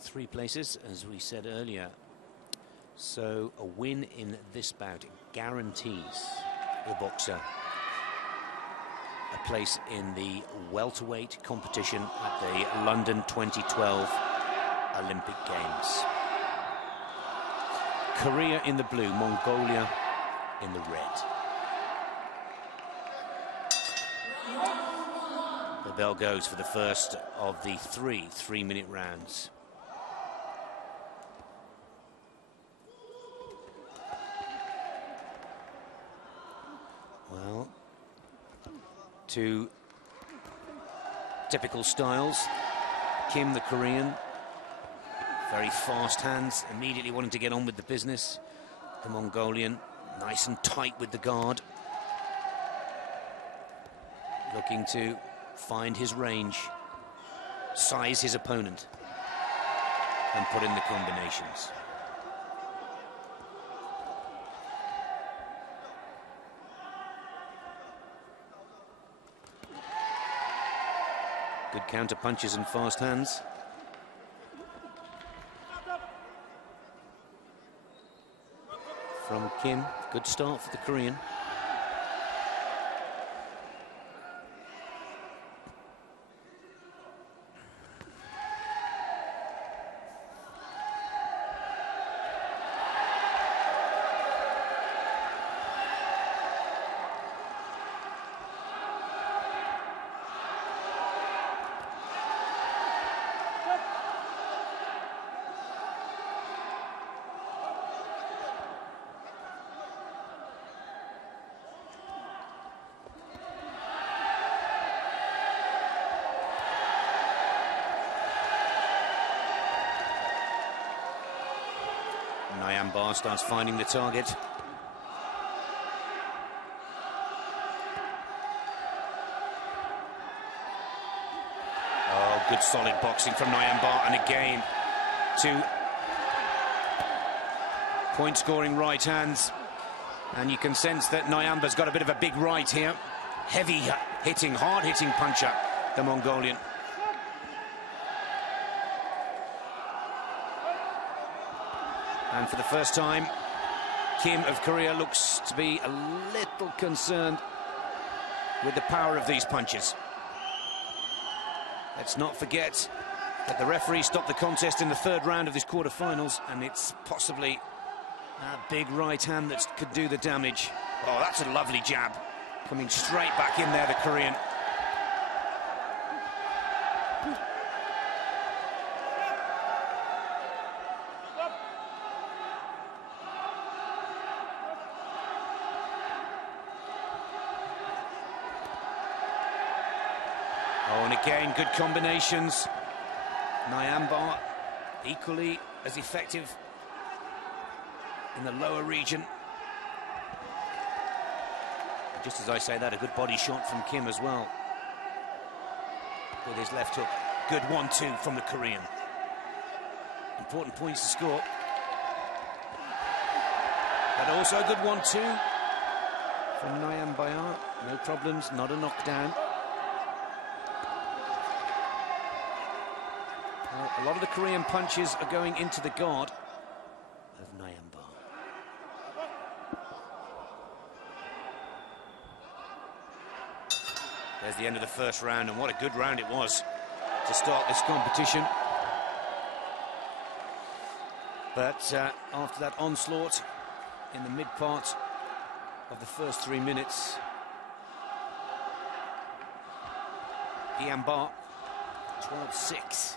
3 places, as we said earlier. So a win in this bout guarantees the boxer a place in the welterweight competition at the London 2012 Olympic Games. Korea in the blue, Mongolia in the red. The bell goes for the first of the 3 3-minute rounds. Well, 2 typical styles. Kim, the Korean, very fast hands, immediately wanting to get on with the business. The Mongolian, nice and tight with the guard, looking to find his range, size his opponent, and put in the combinations. Good counter punches and fast hands. From Kim, good start for the Korean. AIBA starts finding the target. Oh, good solid boxing from AIBA, and again, two point-scoring right hands. And you can sense that AIBA's got a bit of a big right here. Heavy hitting, hard-hitting puncher, the Mongolian. And for the first time, Kim of Korea looks to be a little concerned with the power of these punches. Let's not forget that the referee stopped the contest in the third round of this quarterfinals, and it's possibly a big right hand that could do the damage. Oh, that's a lovely jab. Coming straight back in there, the Korean. Oh, and again, good combinations. AIBA equally as effective in the lower region. Just as I say that, a good body shot from Kim as well. With his left hook. Good 1-2 from the Korean. Important points to score. But also a good 1-2 from AIBA. No problems, not a knockdown. Well, a lot of the Korean punches are going into the guard of AIBA. There's the end of the first round, and what a good round it was to start this competition. But after that onslaught in the mid part of the first 3 minutes, AIBA 12-6.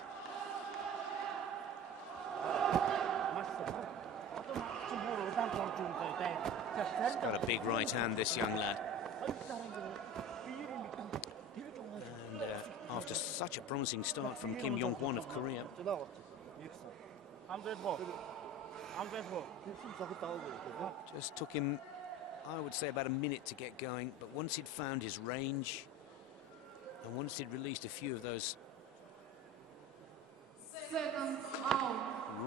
He's got a big right hand, this young lad. And after such a promising start from Kim Yong-won of Korea. Just took him, I would say, about a minute to get going, but once he'd found his range, and once he'd released a few of those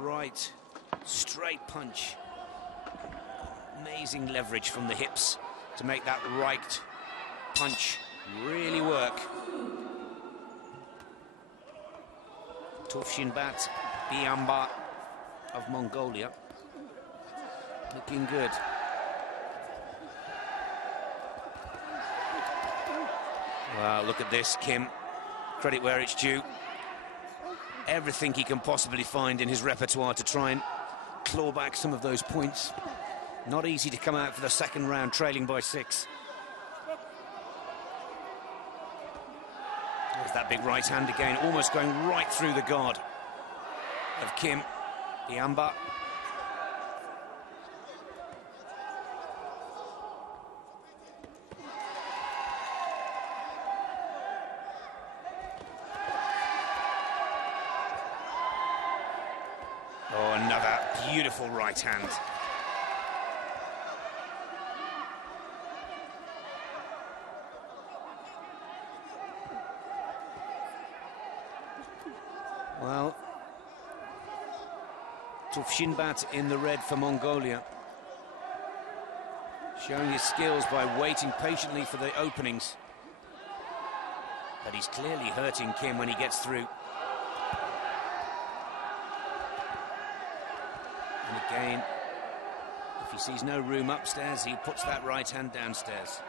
right, straight punch, amazing leverage from the hips to make that right punch really work. Tufshinbat AIBA of Mongolia, looking good. Wow, look at this, Kim. Credit where it's due. Everything he can possibly find in his repertoire to try and claw back some of those points. Not easy to come out for the second round trailing by 6. There's that big right hand again, almost going right through the guard of Kim AIBA. Oh, another beautiful right hand. Well, Tufshinbat in the red for Mongolia, showing his skills by waiting patiently for the openings. But he's clearly hurting Kim when he gets through. And again, if he sees no room upstairs, he puts that right hand downstairs.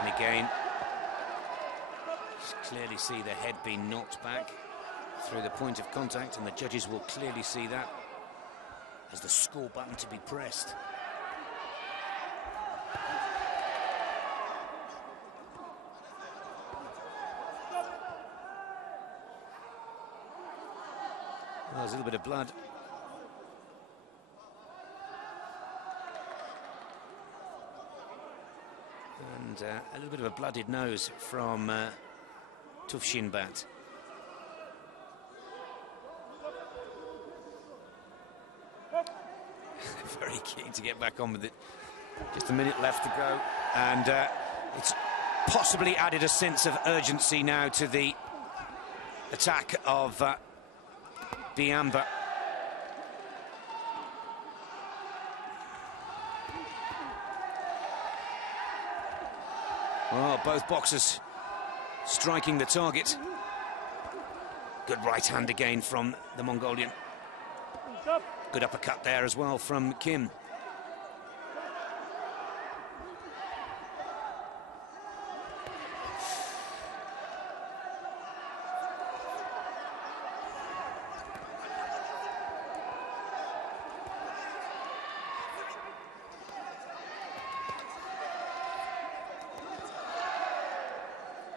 And again, you clearly see the head being knocked back through the point of contact, and the judges will clearly see that as the score button to be pressed. Well, there's a little bit of blood. And a little bit of a blooded nose from Tufshinbat. Very keen to get back on with it. Just a minute left to go, and it's possibly added a sense of urgency now to the attack of AIBA. Well, both boxers striking the target. Good right hand again from the Mongolian. Good uppercut there as well from Kim.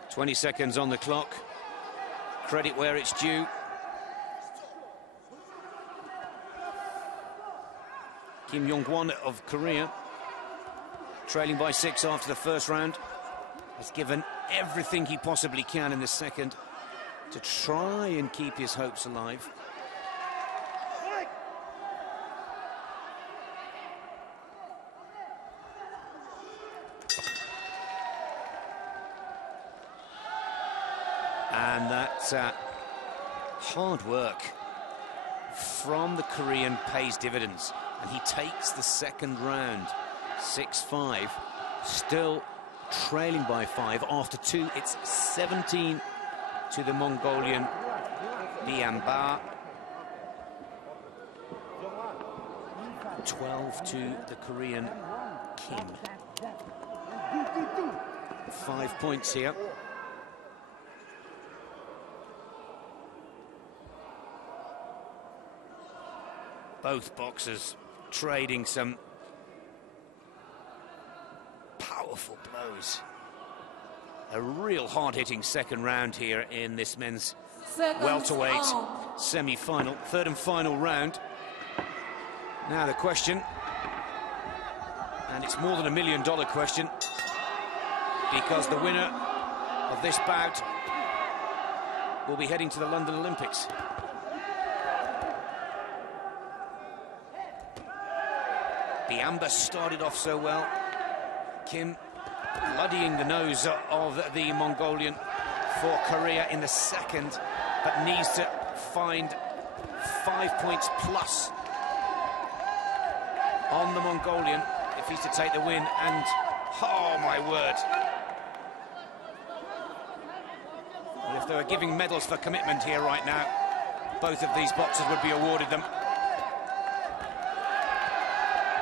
"20 seconds on the clock. Credit where it's due. Kim Yong-won of Korea, trailing by 6 after the first round, has given everything he possibly can in the second to try and keep his hopes alive. And that hard work from the Korean pays dividends, and he takes the second round 6-5, still trailing by 5 after 2. It's 17 to the Mongolian AIBA, 12 to the Korean Kim. 5 points here. Both boxers trading some powerful blows. A real hard-hitting second round here in this men's welterweight semi-final, third and final round. Now the question, and it's more than $1 million question, because the winner of this bout will be heading to the London Olympics. AIBA started off so well. Kim bloodying the nose of the Mongolian for Korea in the second, but needs to find 5 points plus on the Mongolian if he's to take the win. And oh my word, well, if they were giving medals for commitment here right now, both of these boxers would be awarded them.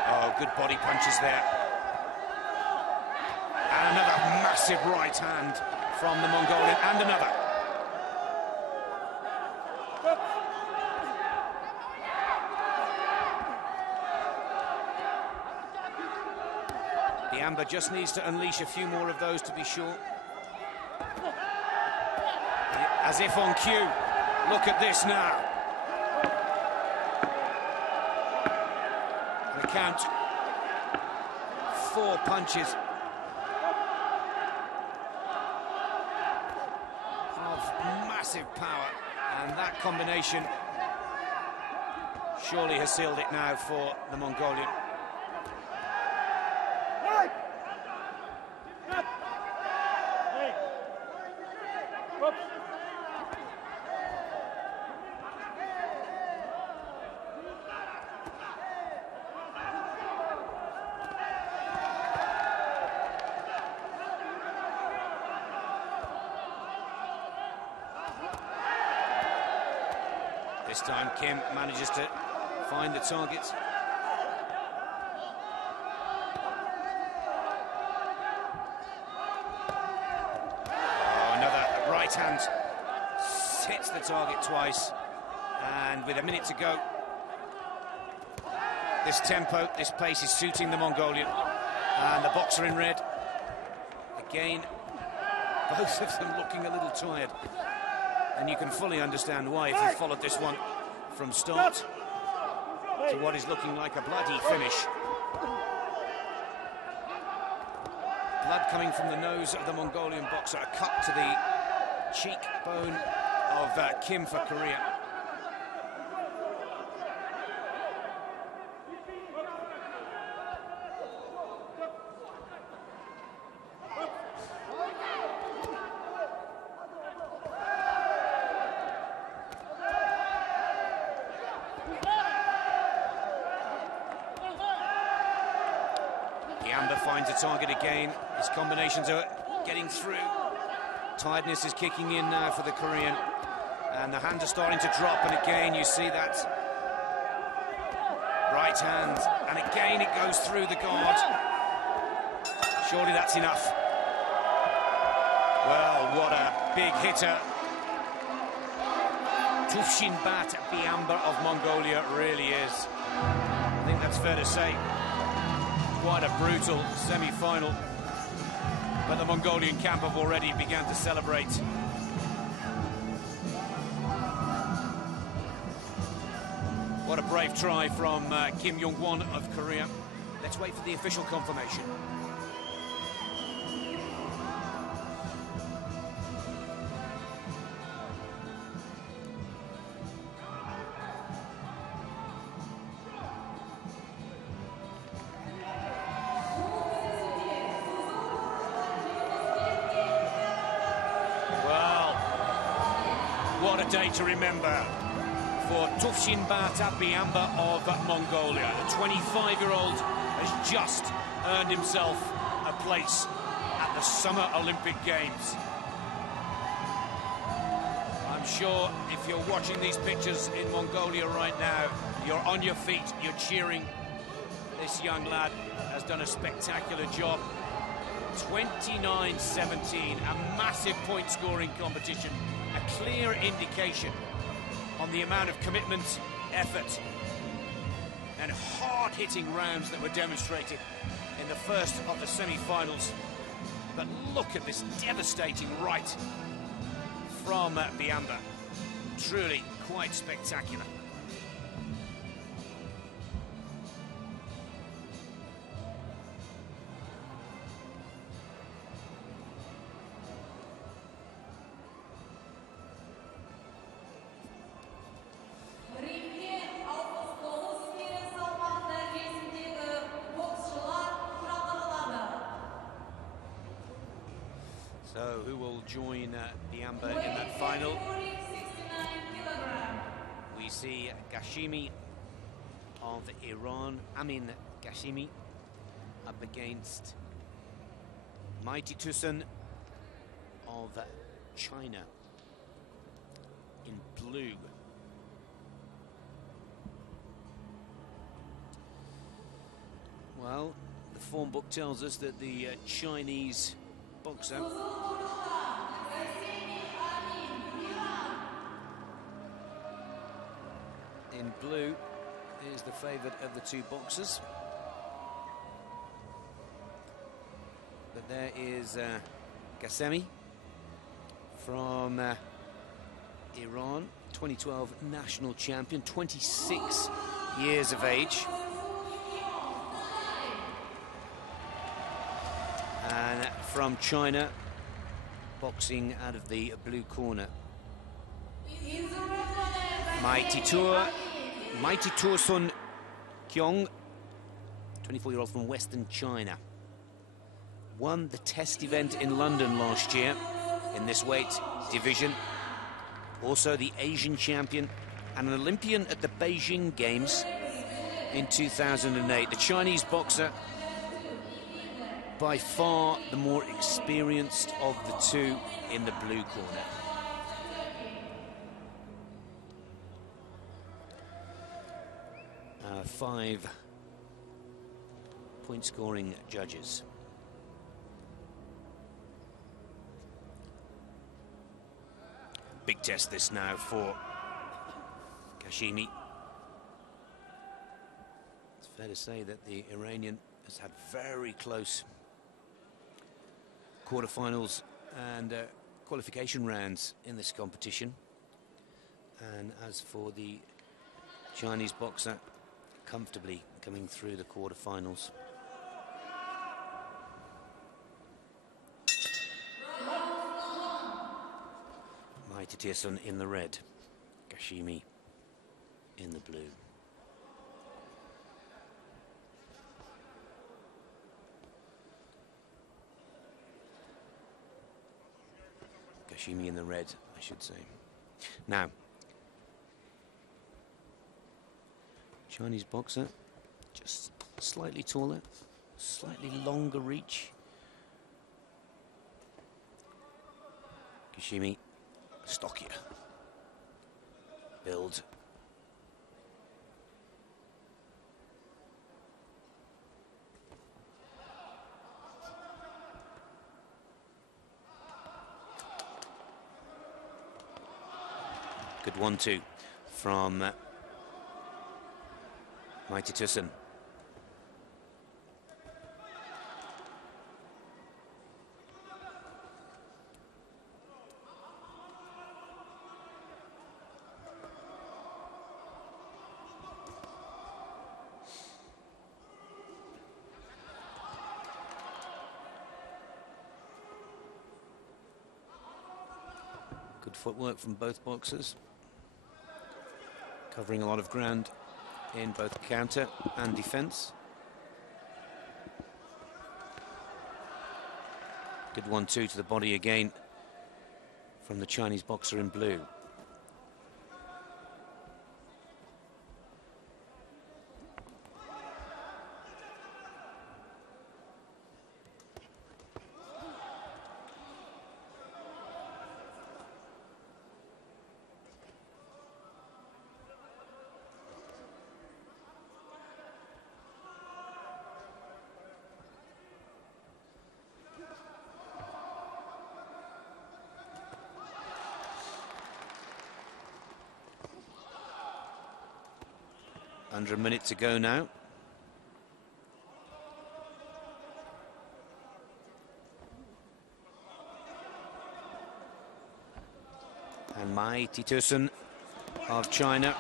Oh, good body punches there. And another massive right hand from the Mongolian, and another. AIBA just needs to unleash a few more of those to be sure. As if on cue. Look at this now. The count. 4 punches of massive power, and that combination surely has sealed it now for the Mongolian. This time Kim manages to find the target. Oh, another right hand hits the target twice, and with a minute to go, this tempo, this pace is suiting the Mongolian, and the boxer in red again, both of them looking a little tired, and you can fully understand why if you followed this one from start to what is looking like a bloody finish. Blood coming from the nose of the Mongolian boxer, a cut to the cheekbone of Kim for Korea. AIBA finds a target again. His combinations are getting through. Tiredness is kicking in now for the Korean, and the hands are starting to drop, and again you see that right hand, and again it goes through the guard. Surely that's enough. Well, what a big hitter Tufshinbat AIBA of Mongolia really is. I think that's fair to say. Quite a brutal semi-final, but the Mongolian camp have already begun to celebrate. What a brave try from Kim Young-won of Korea. Let's wait for the official confirmation. What a day to remember for Tufshinbat AIBA of Mongolia. The 25-year-old has just earned himself a place at the Summer Olympic Games. I'm sure if you're watching these pictures in Mongolia right now, you're on your feet, you're cheering. This young lad has done a spectacular job. 29-17, a massive point-scoring competition. A clear indication on the amount of commitment, effort, and hard-hitting rounds that were demonstrated in the first of the semi-finals. But look at this devastating right from AIBA. Truly quite spectacular. So, who will join AIBA in that final? We see Gashimi of Iran, Amin Gashimi, up against Mighty Tusun of China in blue. Well, the form book tells us that the Chinese boxer in blue is the favourite of the two boxers. But there is Ghasemi from Iran, 2012 national champion, 26 years of age. And from China, boxing out of the blue corner, Mighty Tusun Kyong, 24-year-old from Western China. Won the test event in London last year in this weight division. Also the Asian champion and an Olympian at the Beijing Games in 2008. The Chinese boxer, by far the more experienced of the two in the blue corner. 5 point-scoring judges. Big test this now for Kashimi. It's fair to say that the Iranian has had very close quarterfinals and qualification rounds in this competition. And as for the Chinese boxer, comfortably coming through the quarterfinals. Tierson in the red, Kashimi in the blue. Kashimi in the red, I should say. Now, Chinese boxer, just slightly taller, slightly longer reach. Kashimi, stockier. Build. Good 1-2 from Mighty Tierson. Good footwork from both boxers, covering a lot of ground in both counter and defense. Good 1-2 to the body again from the Chinese boxer in blue. Under a minute to go now. And Mighty Tierson of China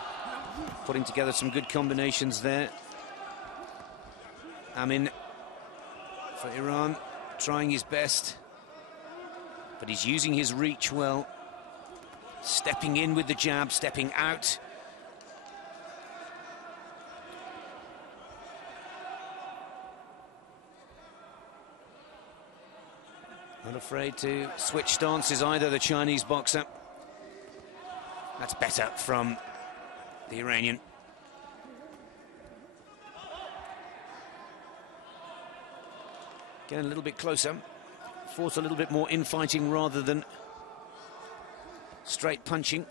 putting together some good combinations there. Amin for Iran trying his best, but he's using his reach well. Stepping in with the jab, stepping out. Not afraid to switch stances either, the Chinese boxer. That's better from the Iranian. Getting a little bit closer. Fought a little bit more infighting rather than straight punching.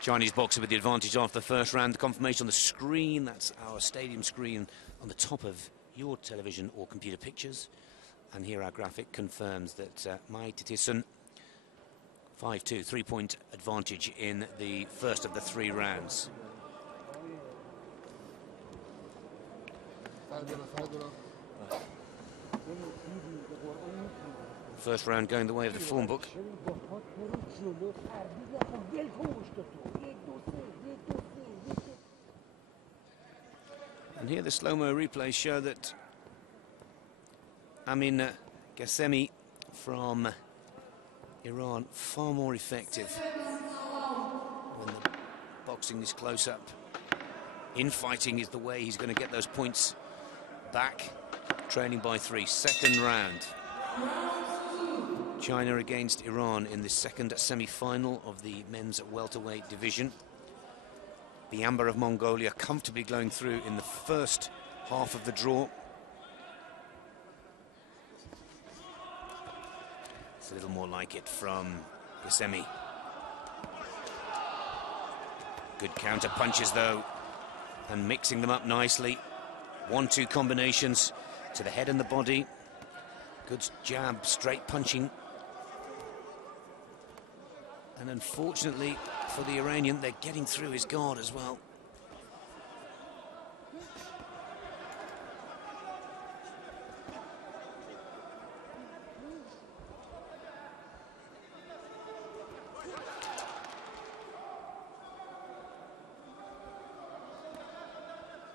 Chinese boxer with the advantage after the first round. The confirmation on the screen, that's our stadium screen on the top of your television or computer pictures. And here our graphic confirms that Mighty Tierson, 5-2, 3-point advantage in the first of the 3 rounds. First round going the way of the form book. And here the slow-mo replays show that Amin Ghasemi from Iran far more effective when the boxing is close up. Infighting is the way he's going to get those points back. Trailing by 3. Second round. China against Iran in the second semi-final of the men's welterweight division. The Amber of Mongolia comfortably going through in the first half of the draw. It's a little more like it from Gassemi. Good counter punches though, and mixing them up nicely. 1-2 combinations to the head and the body. Good jab, straight punching. And unfortunately for the Iranian, they're getting through his guard as well.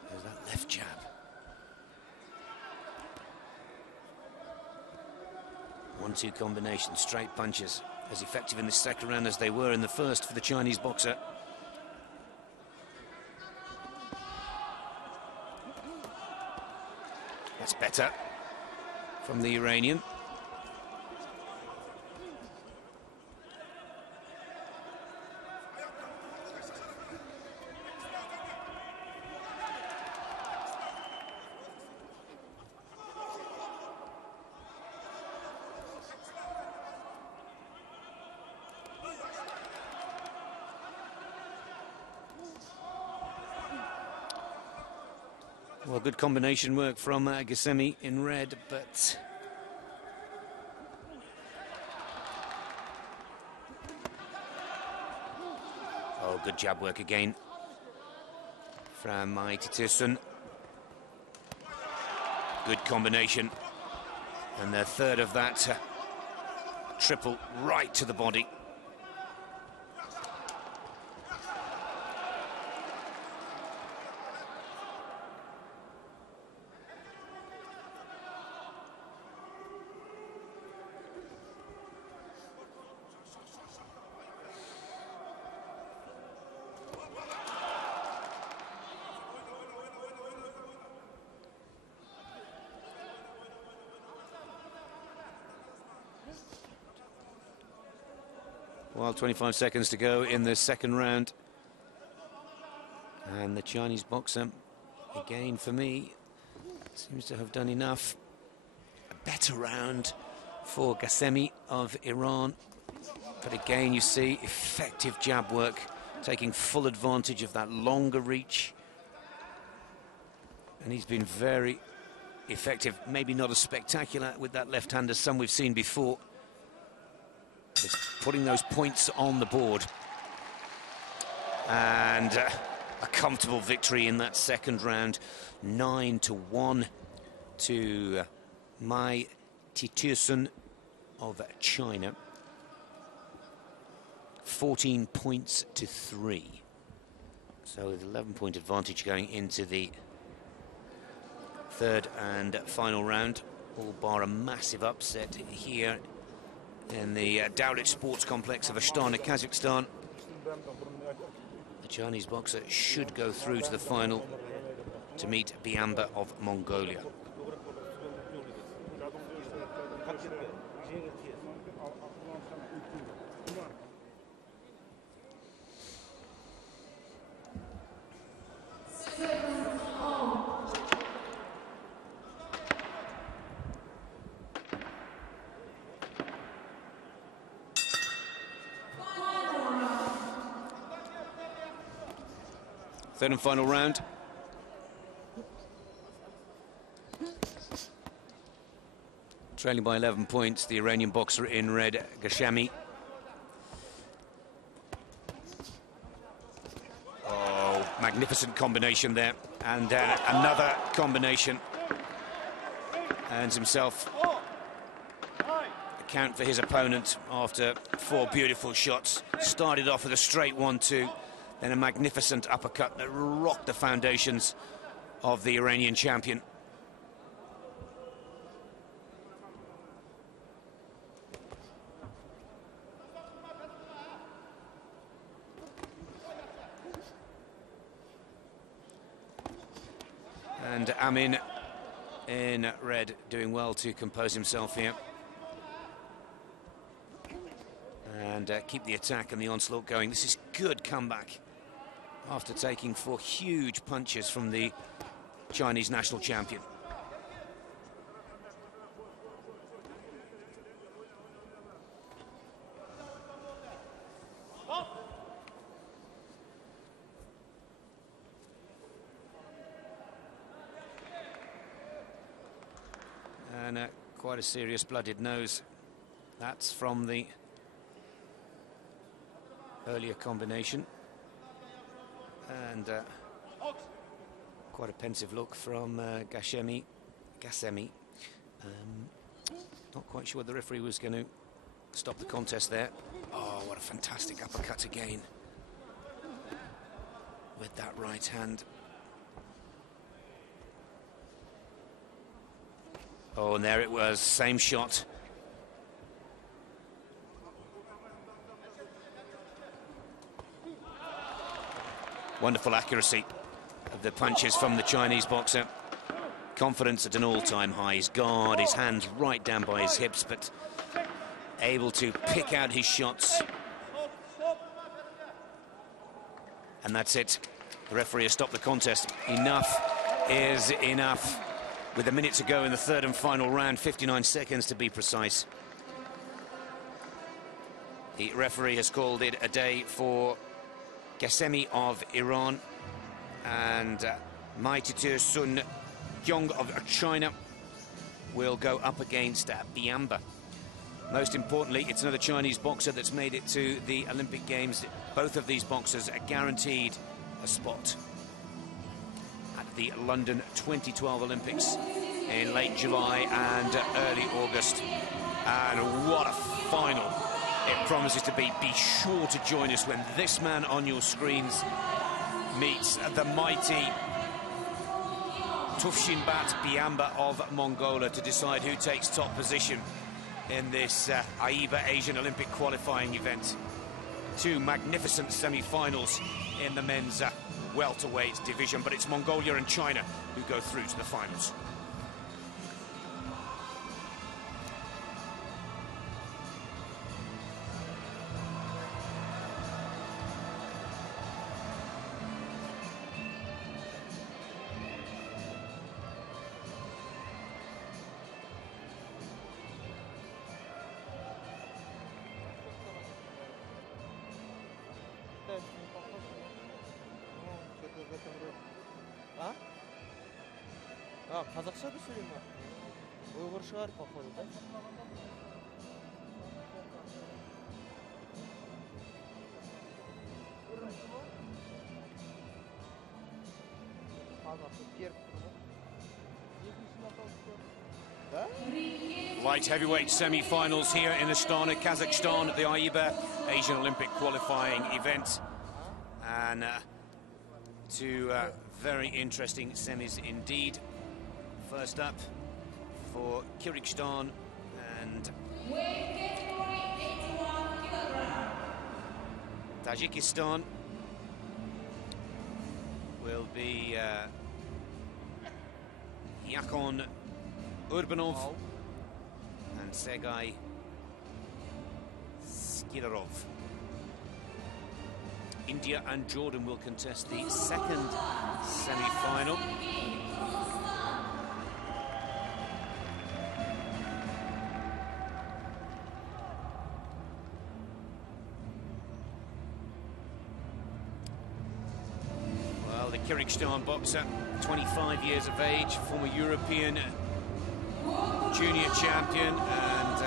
There's that left jab. One-two combination, straight punches, as effective in the second round as they were in the first for the Chinese boxer. That's better from the Iranian. Well, good combination work from Gassemi in red, but oh, good jab work again from Titusun. Good combination, and the third of that triple right to the body. Well, 25 seconds to go in the second round. And the Chinese boxer, again for me, seems to have done enough. A better round for Gassemi of Iran. But again, you see effective jab work, taking full advantage of that longer reach. And he's been very effective, maybe not as spectacular with that left hand as some we've seen before. It's putting those points on the board. And a comfortable victory in that second round. 9-1 to Mai Titusun of China. 14 points to 3. So with 11-point advantage going into the third and final round, all bar a massive upset here in the Dowlett Sports Complex of Astana, Kazakhstan. The Chinese boxer should go through to the final to meet AIBA of Mongolia. Third and final round. Trailing by 11 points, the Iranian boxer in red, Gassemi. Oh, magnificent combination there. And another combination. Earns himself a count for his opponent after 4 beautiful shots. Started off with a straight 1-2. Then a magnificent uppercut that rocked the foundations of the Iranian champion. And Amin in red doing well to compose himself here. And keep the attack and the onslaught going. This is good comeback after taking 4 huge punches from the Chinese national champion. and quite a serious blooded nose. That's from the earlier combination. And quite a pensive look from Gassemi. Not quite sure the referee was going to stop the contest there. Oh, what a fantastic uppercut again with that right hand. Oh, and there it was, same shot. Wonderful accuracy of the punches from the Chinese boxer. Confidence at an all-time high. His guard, his hands right down by his hips, but able to pick out his shots. And that's it. The referee has stopped the contest. Enough is enough. With a minute to go in the third and final round, 59 seconds to be precise. The referee has called it a day for Gassemi of Iran and Maititu Sun Kyong of China will go up against AIBA. Most importantly, it's another Chinese boxer that's made it to the Olympic Games. Both of these boxers are guaranteed a spot at the London 2012 Olympics in late July and early August. And what a final it promises to be. Be sure to join us when this man on your screens meets the mighty Tufshinbat Biamba of Mongolia to decide who takes top position in this AIBA Asian Olympic qualifying event. Two magnificent semi-finals in the men's welterweight division, but it's Mongolia and China who go through to the finals. қазақша да сөйлейме ұйғыр шығар походу да Light heavyweight semi-finals here in Astana, Kazakhstan at the AIBA Asian Olympic qualifying event. And two very interesting semis indeed. First up for Kyrgyzstan and Tajikistan will be Yakon Urbanov and Sergei Skilarov. India and Jordan will contest the second semi-final. The Kyrgyzstan boxer, 25 years of age, former European junior champion and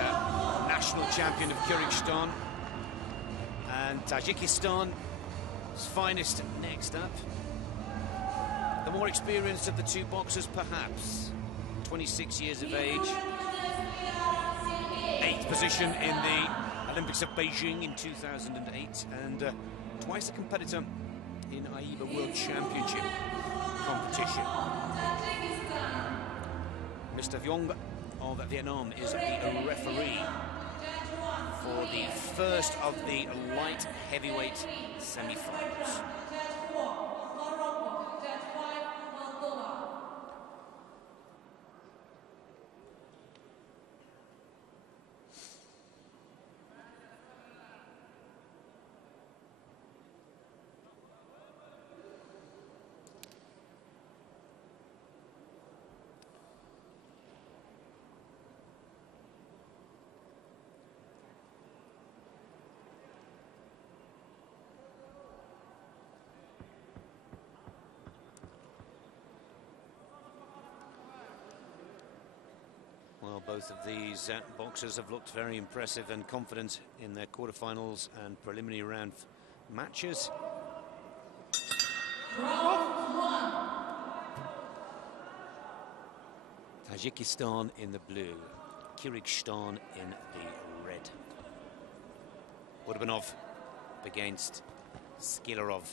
national champion of Kyrgyzstan. And Tajikistan's finest next up. The more experienced of the two boxers, perhaps. 26 years of age. 8th position in the Olympics of Beijing in 2008. And twice a competitor in AIBA World Championship competition. Mr. Vyong of Vietnam is the referee for the first of the light heavyweight semi-finals. Both of these boxers have looked very impressive and confident in their quarterfinals and preliminary round matches. Tajikistan in the blue, Kyrgyzstan in the red. Urbanov against Skilarov.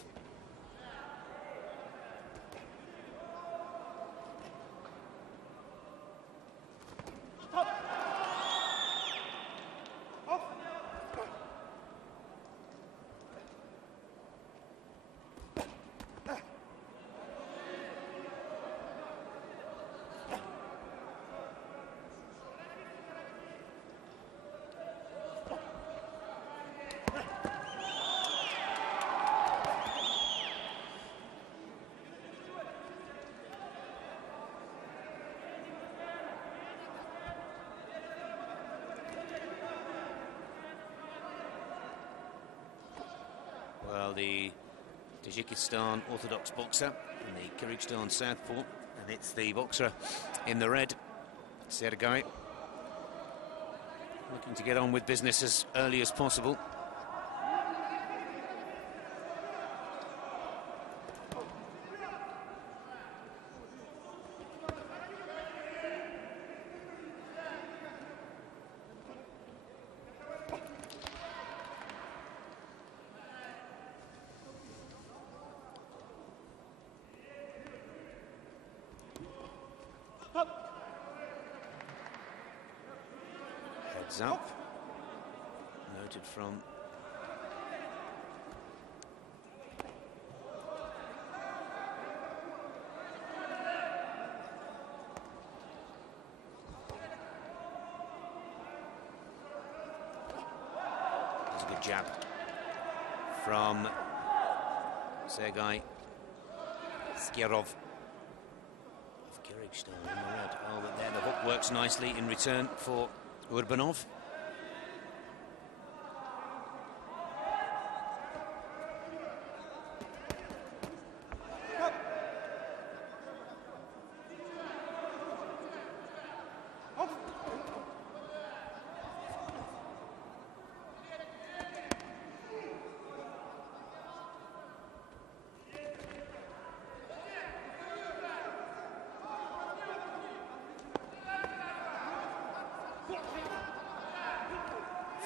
Well, the Tajikistan orthodox boxer and the Kyrgyzstan southpaw, and it's the boxer in the red, Sergei, looking to get on with business as early as possible. Heads up, noted from that's a good jab from Sergei Skirov of Kyrgyzstan in the red. Oh, but there the hook works nicely in return for Urbanov.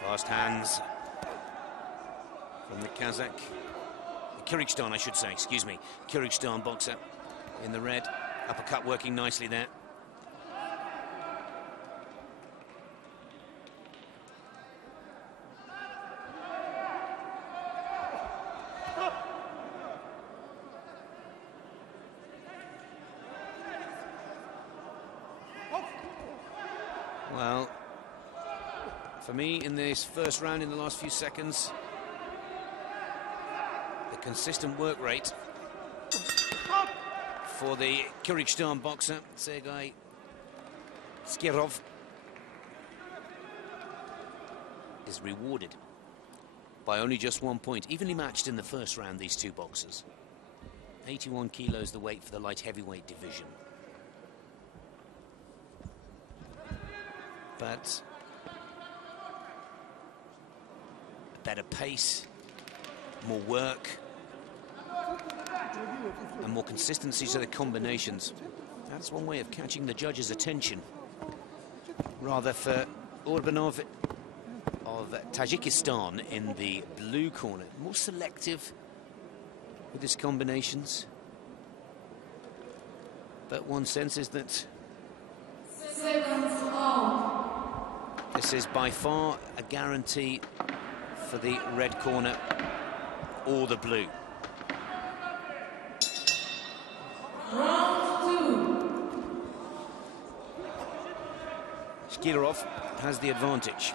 Fast hands from the Kyrgyzstan, I should say, excuse me. Kyrgyzstan boxer in the red. Uppercut working nicely there. Well, for me, in this first round, in the last few seconds, the consistent work rate for the Kyrgyzstan boxer, Sergei Skirov, is rewarded by only just 1 point. Evenly matched in the first round, these two boxers. 81 kilos the weight for the light heavyweight division. But better pace, more work, and more consistency to the combinations. That's one way of catching the judge's attention. Rather for Urbanov of Tajikistan in the blue corner, more selective with his combinations. But one senses that this is by far a guarantee for the red corner or the blue. Round 2. Skilarov has the advantage.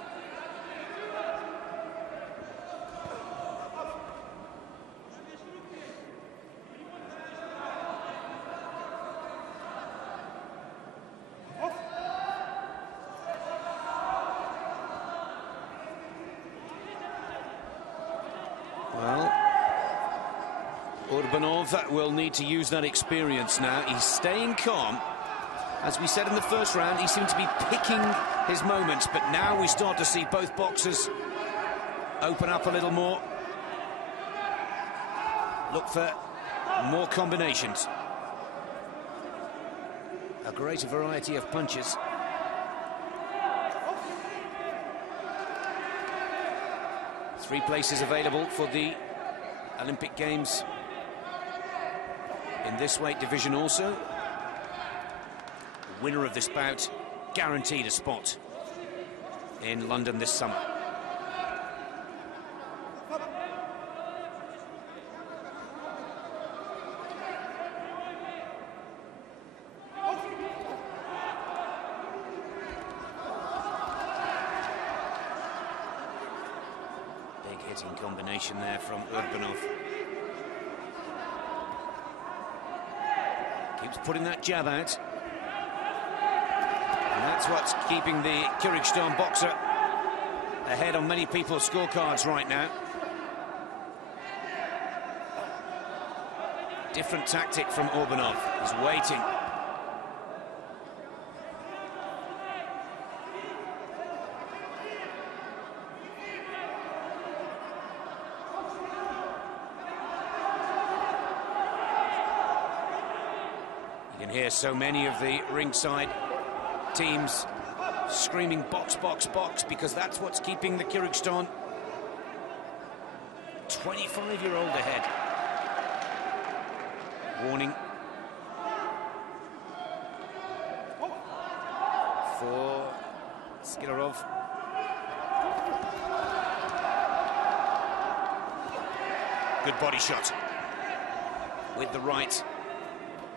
Well, Urbanov will need to use that experience now. He's staying calm, As we said in the first round, he seemed to be picking his moments, but now we start to see both boxers open up a little more. Look for more combinations. A greater variety of punches. Three places available for the Olympic Games in this weight division also. The winner of this bout guaranteed a spot in London this summer. Big hitting combination there from Urbanov. Keeps putting that jab out. And that's what's keeping the Kyrgyzstan boxer ahead on many people's scorecards right now. Different tactic from Urbanov. He's waiting. You can hear so many of the ringside teams screaming box, box, box, because that's what's keeping the Kyrgyzstan 25-year-old ahead. Warning for Skirov. Good body shot with the right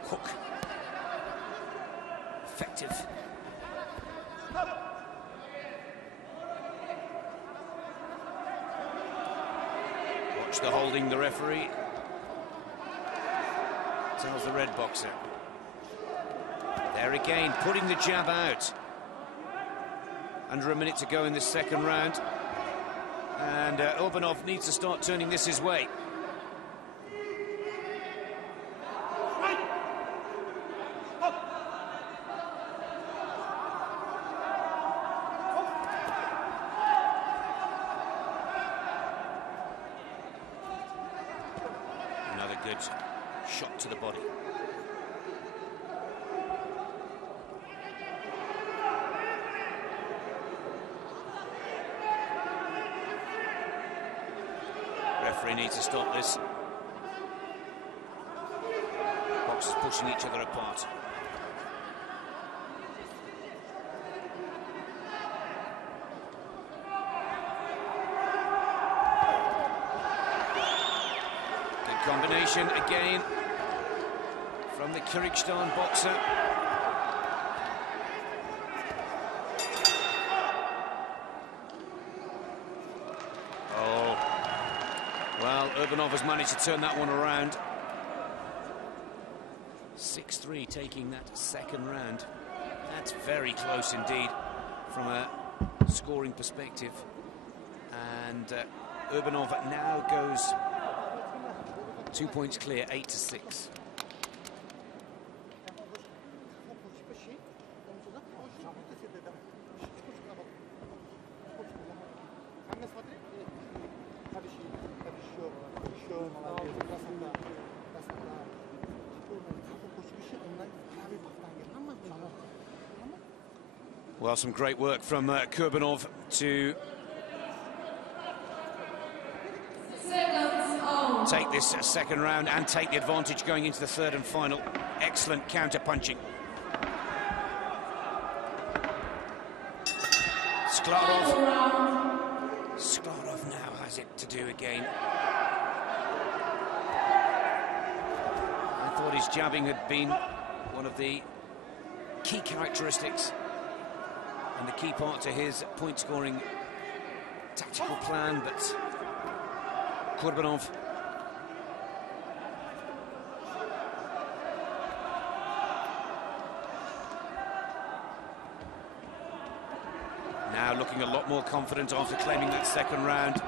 hook. Effective. Watch the holding, the referee tells the red boxer. There again, putting the jab out. Under a minute to go in this second round. And Urbanov needs to start turning this his way. Another good shot to the body. Referee needs to stop this. Boxers pushing each other apart. Combination again from the Kyrgyzstan boxer. Oh, well, Urbanov has managed to turn that one around. 6-3 taking that second round. That's very close indeed from a scoring perspective. And Urbanov now goes 2 points clear, 8-6. Well, some great work from Kurbanov to take this second round and take the advantage going into the third and final. Excellent counter-punching. Sklarov now has it to do again. I thought his jabbing had been one of the key characteristics and the key part to his point-scoring tactical plan, but Kurbanov now looking a lot more confident after claiming that second round.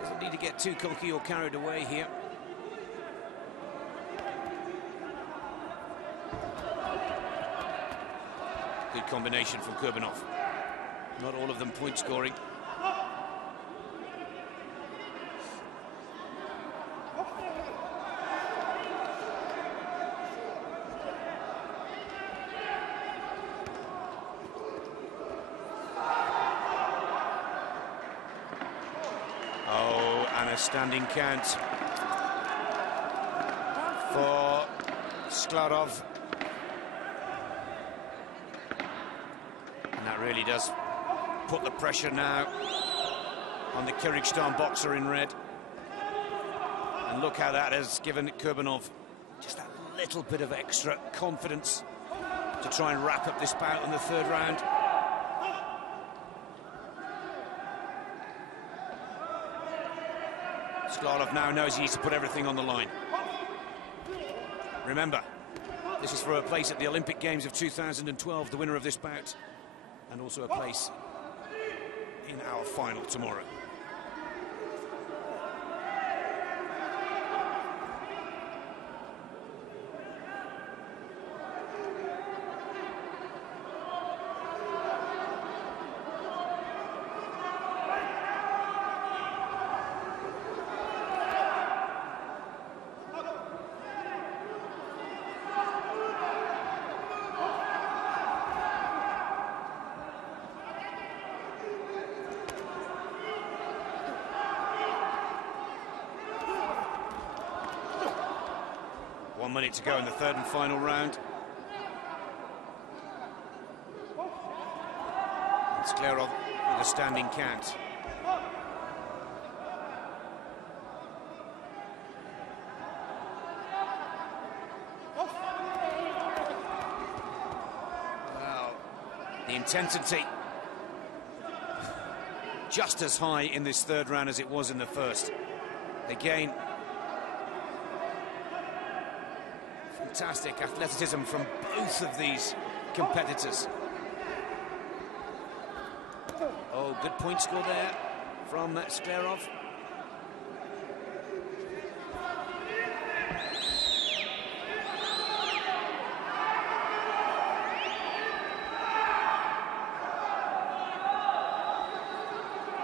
Doesn't need to get too cocky or carried away here. good combination from Kurbanov. Not all of them point scoring. Oh, and a standing count for Sklarov. And that really does put the pressure now on the Kyrgyzstan boxer in red. And look how that has given Kurbanov just that little bit of extra confidence to try and wrap up this bout in the third round. Sklarov now knows he needs to put everything on the line. Remember, this is for a place at the Olympic Games of 2012, the winner of this bout, and also a place in our final tomorrow. One minute to go in the third and final round. And Sklarov with a standing count. Well, the intensity just as high in this third round as it was in the first. Again, fantastic athleticism from both of these competitors. Oh, good point score there from Sklarov.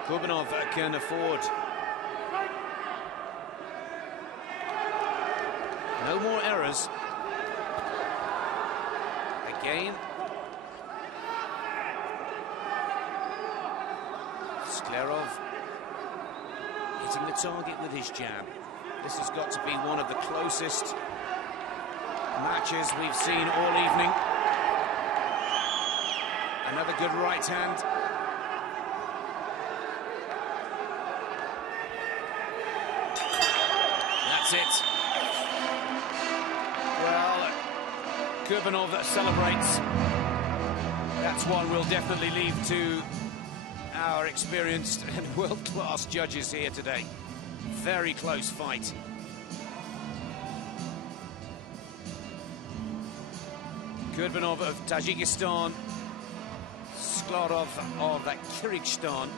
Kurbanov can afford no more errors. Again, Sklarov hitting the target with his jab. This has got to be one of the closest matches we've seen all evening. Another good right hand. That's it. Well, Kurbanov celebrates. That's one we'll definitely leave to our experienced and world-class judges here today. Very close fight. Kurbanov of Tajikistan, Sklarov of Kyrgyzstan.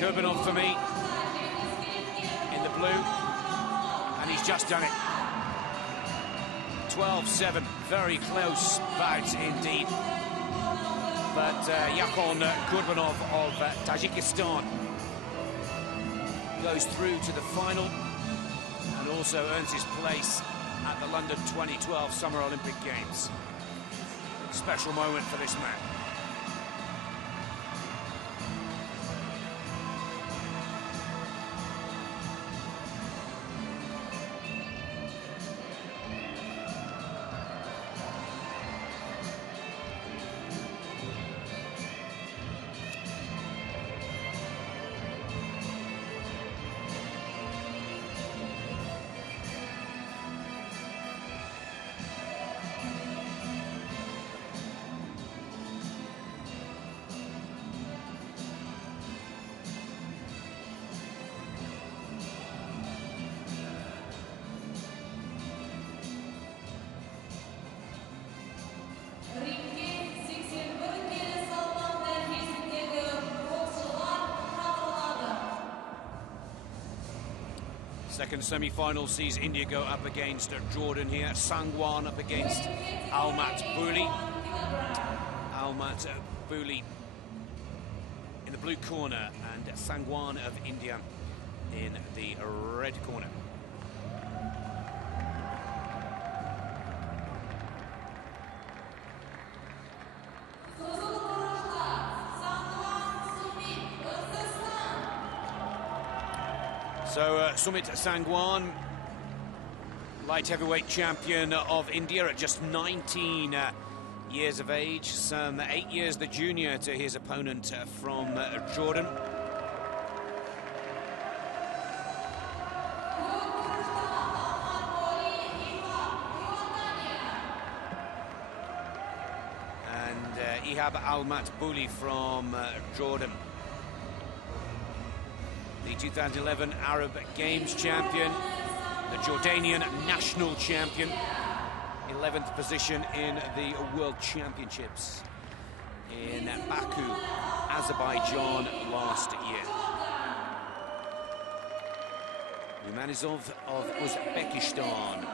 Kurbanov for me in the blue, and he's just done it. 12-7, very close bout indeed. But Yakon Kurbanov of Tajikistan goes through to the final and also earns his place at the London 2012 Summer Olympic Games. Special moment for this man. Second semi-final sees India go up against Jordan here. Sangwan up against Almat Bouli. Almat Bouli in the blue corner and Sangwan of India in the red corner. So Sumit Sangwan, light heavyweight champion of India at just 19 years of age, some 8 years the junior to his opponent from Jordan. And Ihab Almat Bouli from Jordan. The 2011 Arab Games champion, the Jordanian national champion, 11th position in the World Championships in Baku, Azerbaijan last year. Yumanizov of Uzbekistan,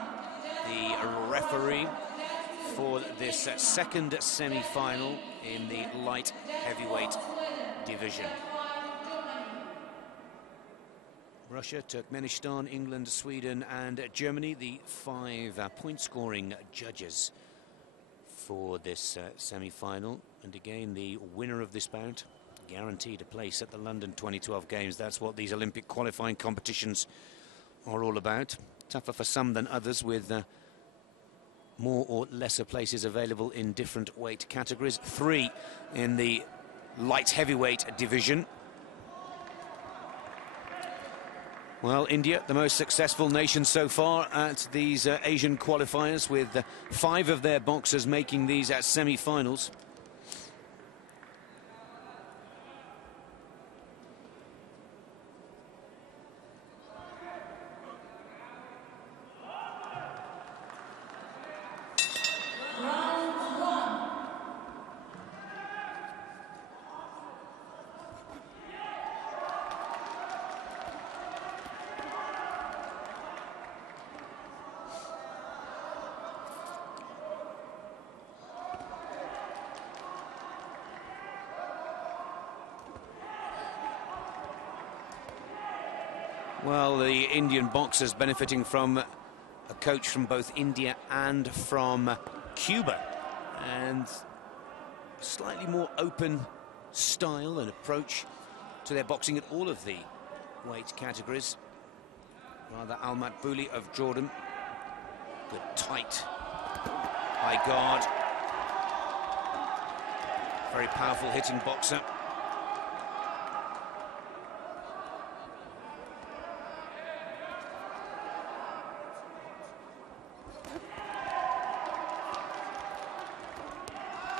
the referee for this second semi-final in the light heavyweight division. Russia, Turkmenistan, England, Sweden and Germany, the 5 point-scoring judges for this semi-final. And again, the winner of this bout guaranteed a place at the London 2012 Games. That's what these Olympic qualifying competitions are all about. Tougher for some than others, with more or lesser places available in different weight categories. 3 in the light heavyweight division. Well, India, the most successful nation so far at these Asian qualifiers, with 5 of their boxers making these semi-finals. Well, the Indian boxers benefiting from a coach from both India and from Cuba, and a slightly more open style and approach to their boxing at all of the weight categories. Rather, Almat Bouli of Jordan, good tight high guard, very powerful hitting boxer.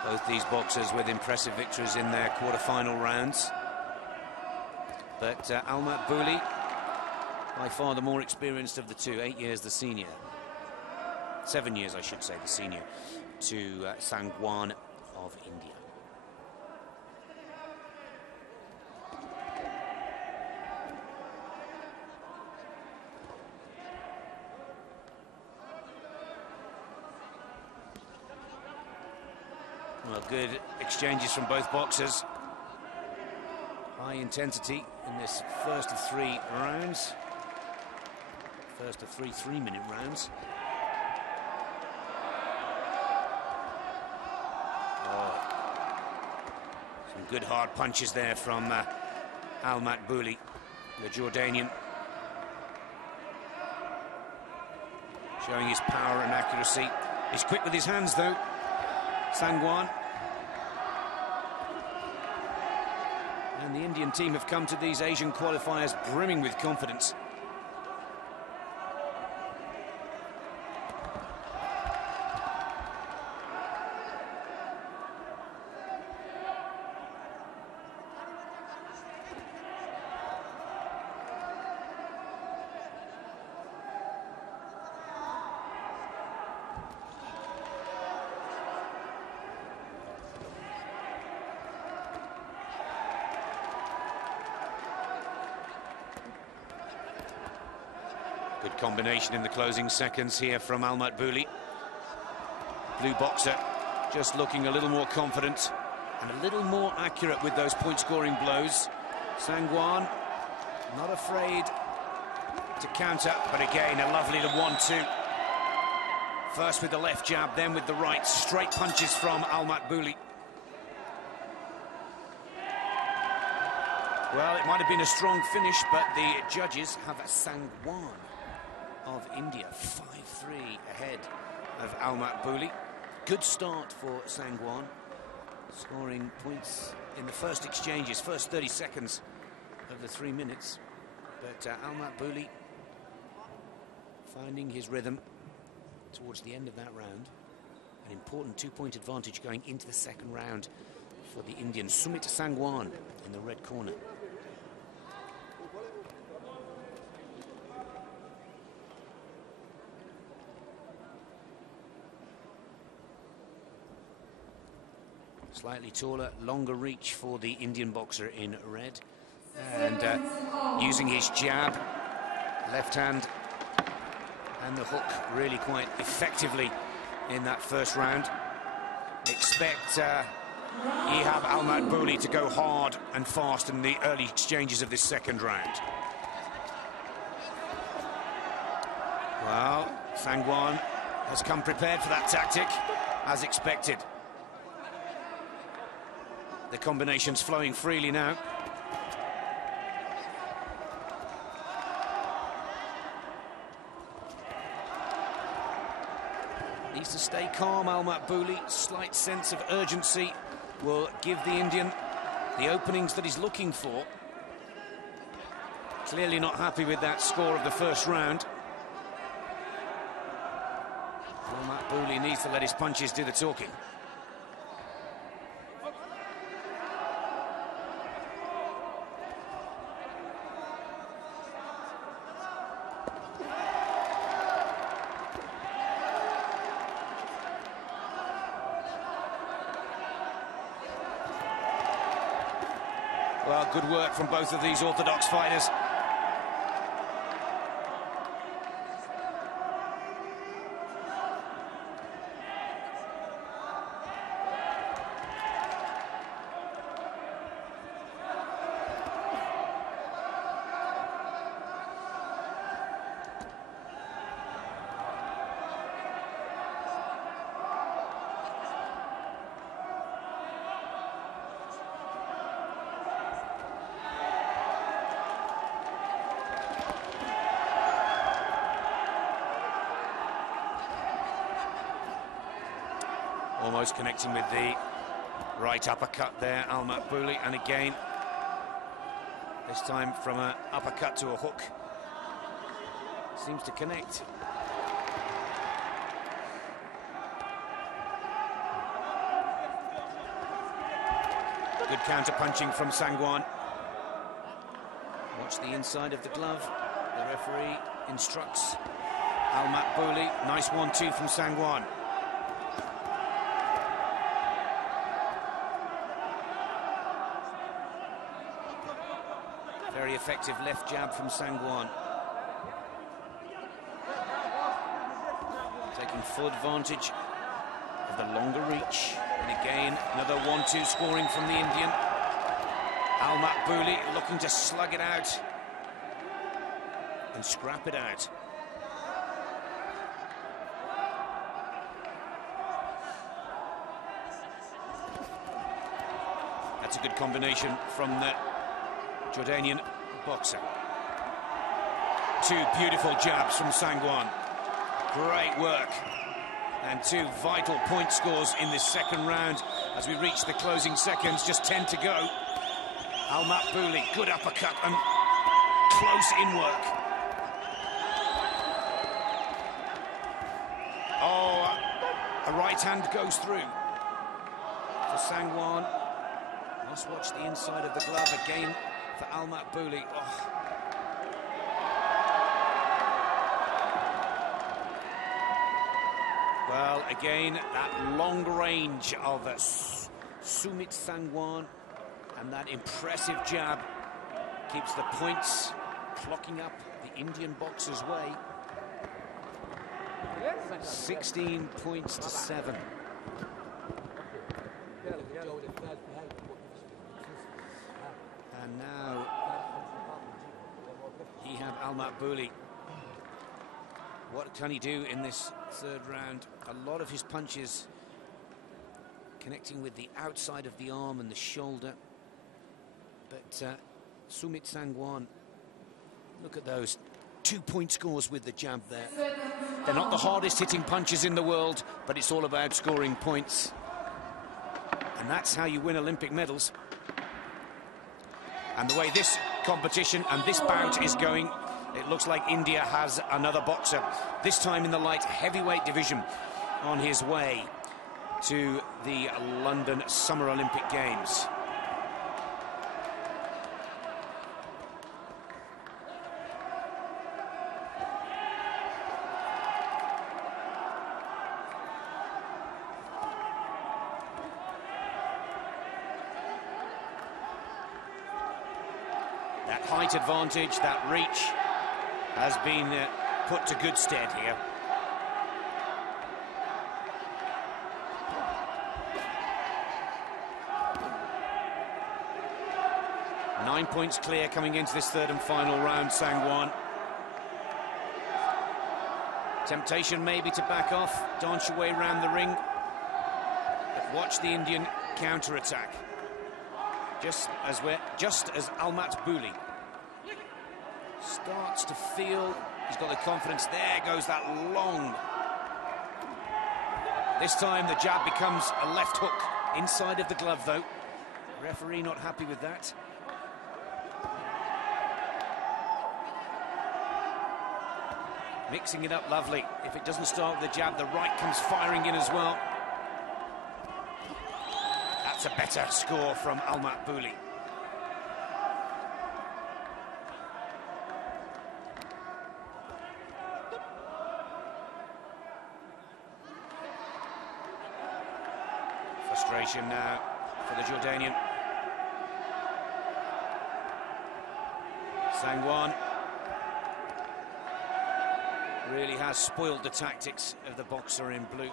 Both these boxers with impressive victories in their quarter-final rounds. But Almat Bouli, by far the more experienced of the two, 8 years the senior. 7 years, I should say, the senior to Sangwan of India. Well, good exchanges from both boxers. High intensity in this first of 3 rounds. First of 3 3-minute rounds. Oh. Some good hard punches there from Almat Bouli, the Jordanian. Showing his power and accuracy. He's quick with his hands, though, Sangwan. And the Indian team have come to these Asian qualifiers brimming with confidence. Good combination in the closing seconds here from Almatbouli. Blue boxer just looking a little more confident and a little more accurate with those point-scoring blows. Sangwan not afraid to counter, but again a lovely 1-2. First with the left jab, then with the right. Straight punches from Almatbouli. Well, it might have been a strong finish, but the judges have Sangwan of India 5-3 ahead of Almatbouli. Good start for Sangwan, scoring points in the first exchanges, first 30 seconds of the 3 minutes. But Almatbouli finding his rhythm towards the end of that round. An important 2-point advantage going into the second round for the Indian. Sumit Sangwan in the red corner. Slightly taller, longer reach for the Indian boxer in red. And using his jab, left hand, and the hook really quite effectively in that first round. Expect Ihab Almatbouli to go hard and fast in the early exchanges of this second round. Well, Sangwan has come prepared for that tactic, as expected. The combination's flowing freely now. Needs to stay calm, Almatbouli. Slight sense of urgency will give the Indian the openings that he's looking for. Clearly not happy with that score of the first round. Almatbouli needs to let his punches do the talking. Well, good work from both of these orthodox fighters. Almost connecting with the right uppercut there, Almatbouli, and again, this time from an uppercut to a hook. Seems to connect. Good counter-punching from Sangwan. Watch the inside of the glove. The referee instructs Almatbouli. Nice 1-2 from Sangwan. Very effective left jab from Sangwan. Taking full advantage of the longer reach. And again, another 1-2 scoring from the Indian. Almatbouli looking to slug it out and scrap it out. That's a good combination from the Jordanian boxer. Two beautiful jabs from Sangwan. Great work. And two vital point scores in this second round as we reach the closing seconds, just 10 to go. Almatbouli, good uppercut and close in work. Oh, a right hand goes through for Sangwan. Must watch the inside of the glove again for Almatbouli. Oh. Well, again, that long range of Sumit Sangwan and that impressive jab keeps the points clocking up the Indian boxer's way. 16 points to 7. And now Ihab Al-Makbouli. What can he do in this third round? A lot of his punches connecting with the outside of the arm and the shoulder. But Sumit Sangwan, look at those 2-point scores with the jab there. They're not the hardest hitting punches in the world, but it's all about scoring points. And that's how you win Olympic medals. And the way this competition and this bout is going, it looks like India has another boxer, this time in the light heavyweight division, on his way to the London Summer Olympic Games. That height advantage, that reach, has been put to good stead here. Nine points clear coming into this third and final round, Sangwan. Temptation maybe to back off, dance your way around the ring. But watch the Indian counter-attack. Just as Al-Makbouli starts to feel he's got the confidence. There goes that long. This time the jab becomes a left hook inside of the glove, though. Referee not happy with that. Mixing it up lovely. If it doesn't start with the jab, the right comes firing in as well. That's a better score from Al-Makbouli. Frustration now for the Jordanian. Sangwan really has spoiled the tactics of the boxer in blue.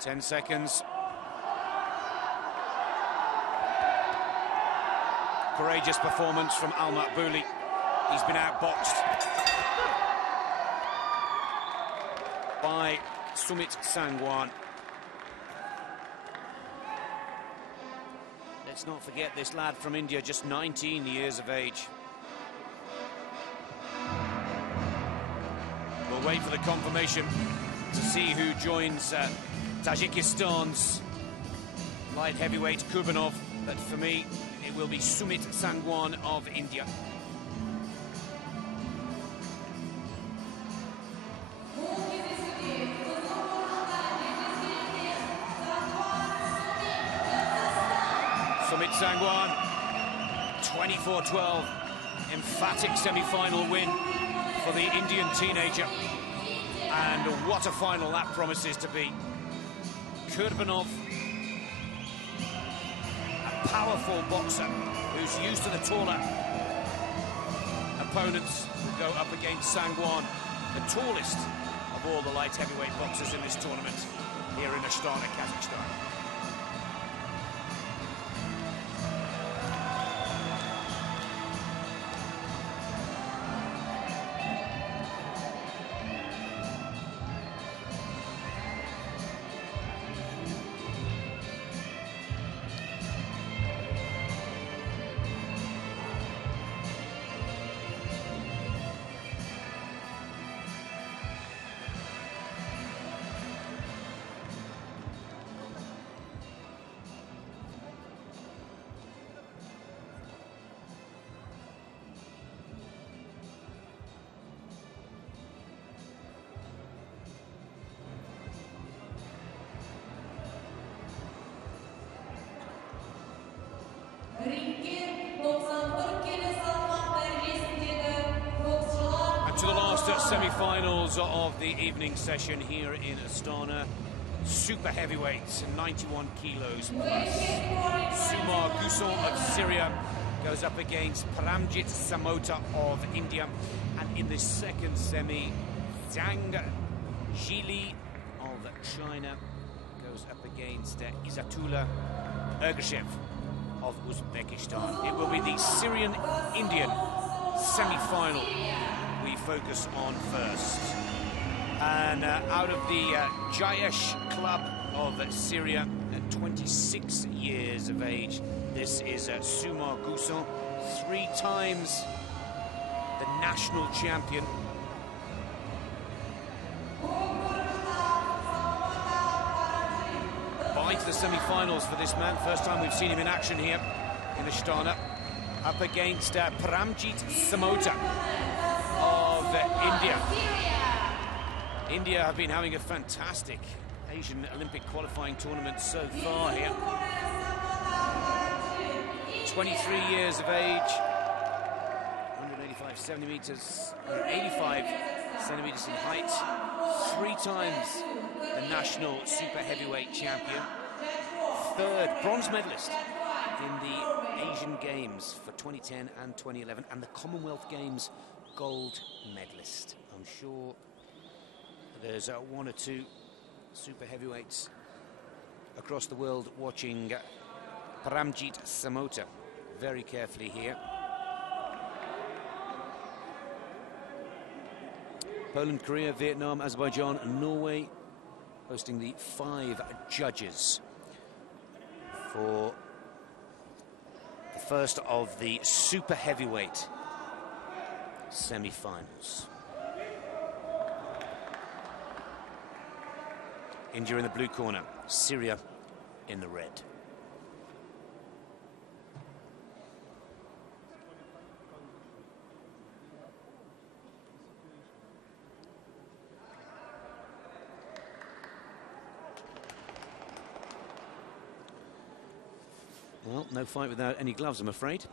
Ten seconds. Courageous performance from Al-Makbouli. He's been outboxed by Sumit Sangwan. Let's not forget this lad from India, just 19 years of age. We'll wait for the confirmation to see who joins Tajikistan's light heavyweight Kurbanov, but for me it will be Sumit Sangwan of India. Sumit Sangwan, 24-12, emphatic semi-final win for the Indian teenager, and what a final that promises to be. Kurbanov, a powerful boxer who's used to the taller opponents, will go up against Sangwan, the tallest of all the light heavyweight boxers in this tournament here in Astana, Kazakhstan. semi-finals of the evening session here in Astana. Super heavyweights, 91 kilos plus. Sumar Guson of Syria goes up against Paramjit Samota of India. And in the second semi, Zhang Jili of China goes up against Izzatullah Ergashev of Uzbekistan. It will be the Syrian-Indian semi-final we focus on first. And out of the Jayesh club of Syria, at 26 years of age, this is Sumar Guson, 3 times the national champion. By to the semi-finals for this man. First time we've seen him in action here in Astana, up against Paramjit Samota of India. India have been having a fantastic Asian Olympic qualifying tournament so far here. 23 years of age, 185 centimeters, 85 centimeters in height, 3 times the national super heavyweight champion, 3rd bronze medalist in the Asian Games for 2010 and 2011, and the Commonwealth Games gold medalist. I'm sure there's 1 or 2 super heavyweights across the world watching Paramjit Samota very carefully here. Poland, Korea, Vietnam, Azerbaijan and Norway hosting the 5 judges for the first of the super heavyweight semi-finals. India in the blue corner, Syria in the red. Well, no fight without any gloves, I'm afraid.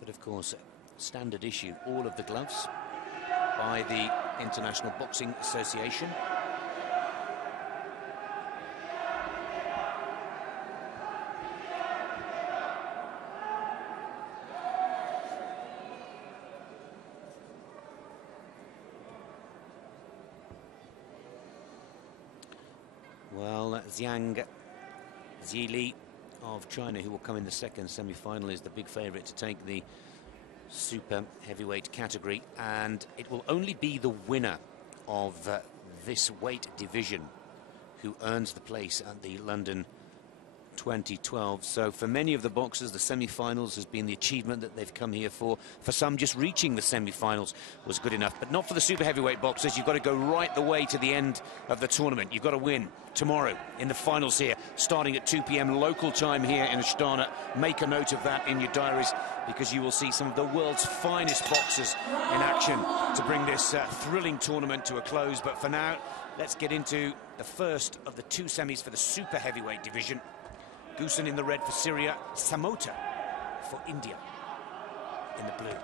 But of course, standard issue, all of the gloves by the International Boxing Association. Well, Zhang Jili of China, who will come in the second semi-final, is the big favourite to take the super heavyweight category, and it will only be the winner of this weight division who earns the place at the London 2012. So for many of the boxers, the semi-finals has been the achievement that they've come here for. For some, just reaching the semi-finals was good enough, but not for the super heavyweight boxers. You've got to go right the way to the end of the tournament. You've got to win tomorrow in the finals here, starting at 2 p.m. local time here in Astana. Make a note of that in your diaries, because you will see some of the world's finest boxers in action to bring this thrilling tournament to a close. But for now, let's get into the first of the 2 semis for the super heavyweight division. Guson in the red for Syria, Samota for India in the blue.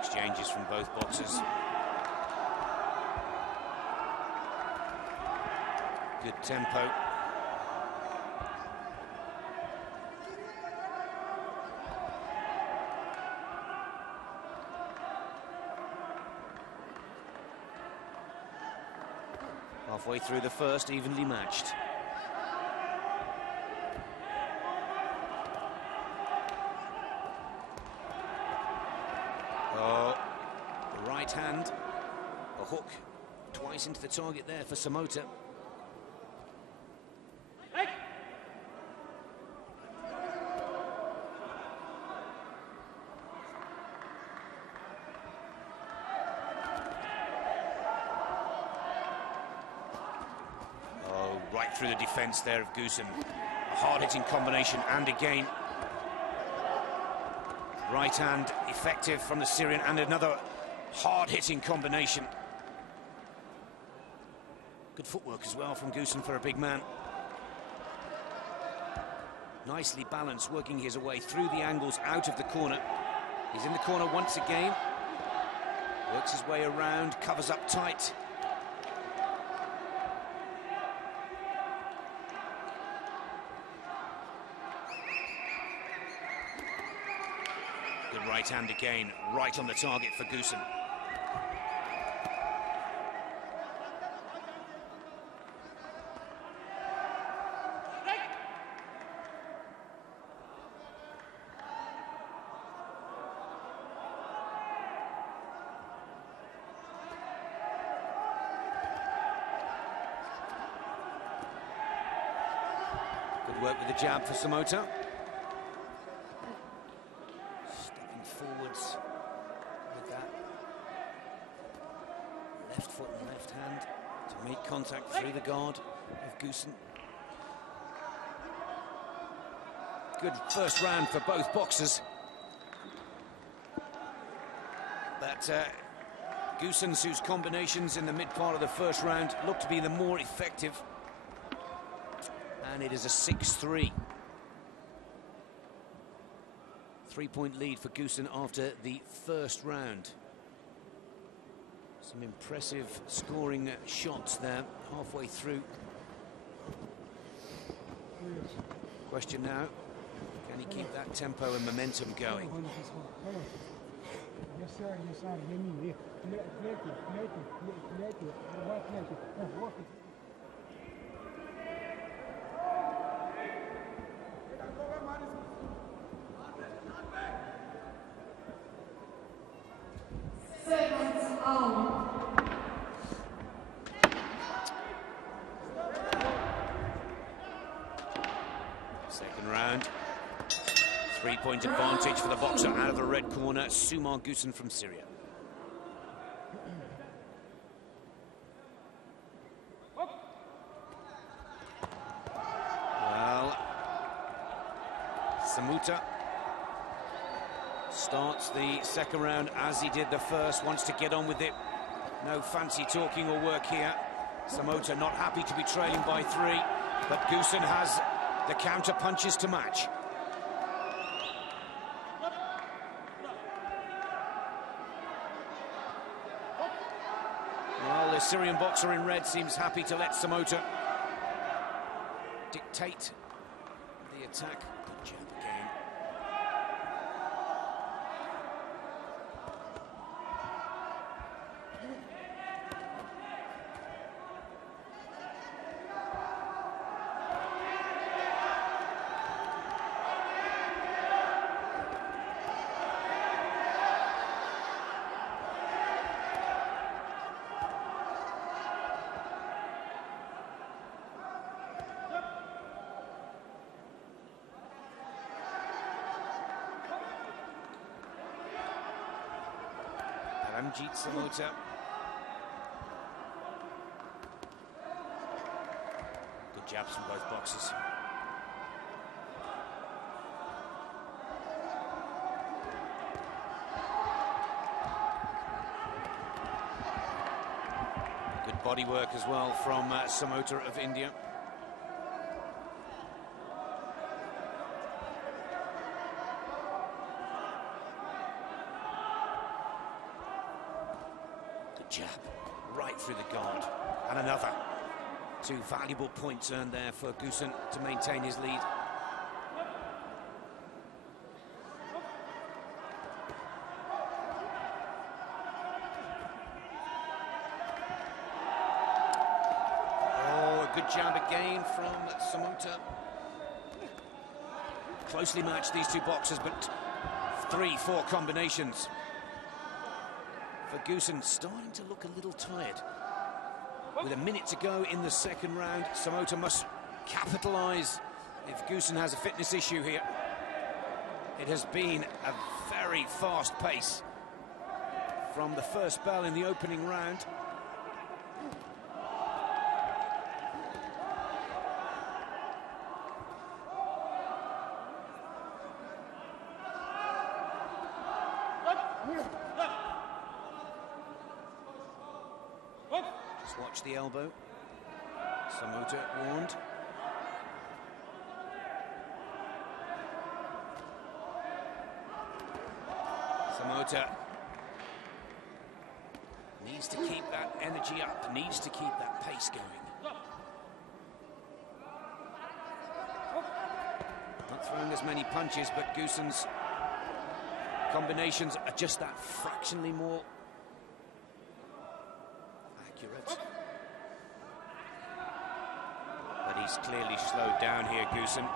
Exchanges from both boxers. Good tempo. Halfway through the first, evenly matched. Oh, the right hand, a hook Twice into the target there for Samota. Oh, right through the defence there of Goosen. A hard-hitting combination, and again. Right hand effective from the Syrian, and another hard-hitting combination. Good footwork as well from Goosen for a big man. Nicely balanced, working his way through the angles out of the corner. He's in the corner once again. Works his way around, covers up tight. Good right hand again, right on the target for Goosen. Good work with the jab for Samota. Stepping forwards with that left foot and left hand to make contact through the guard of Goosen. Good first round for both boxers. But Goosen's, whose combinations in the mid part of the first round looked to be the more effective. And it is a 6-3. 3-point lead for Goosen after the first round. Some impressive scoring shots there halfway through. Question now, can he keep that tempo and momentum going? Second round. 3-point advantage for the boxer out of the red corner, Sumar Goosen from Syria. Well, Samota starts the second round as he did the first, wants to get on with it. No fancy talking or work here. Samota not happy to be trailing by 3, but Goosen has the counter punches to match. Well, the Syrian boxer in red seems happy to let Samota dictate the attack. Good jab again. Ramjit Samota. Good jabs from both boxers. Good body work as well from Samota of India. Jab right through the guard, and another. 2 valuable points earned there for Goosen to maintain his lead. Oh, a good jab again from Samota. Closely matched, these two boxers, but 3-4 combinations. For Goosen, starting to look a little tired. With a minute to go in the second round, Samota must capitalise if Goosen has a fitness issue here. It has been a very fast pace from the first bell in the opening round. Just watch the elbow. Samota warned. Samota needs to keep that energy up, needs to keep that pace going. Not throwing as many punches, but Goosen's combinations are just that fractionally more accurate. But he's clearly slowed down here, Goosen.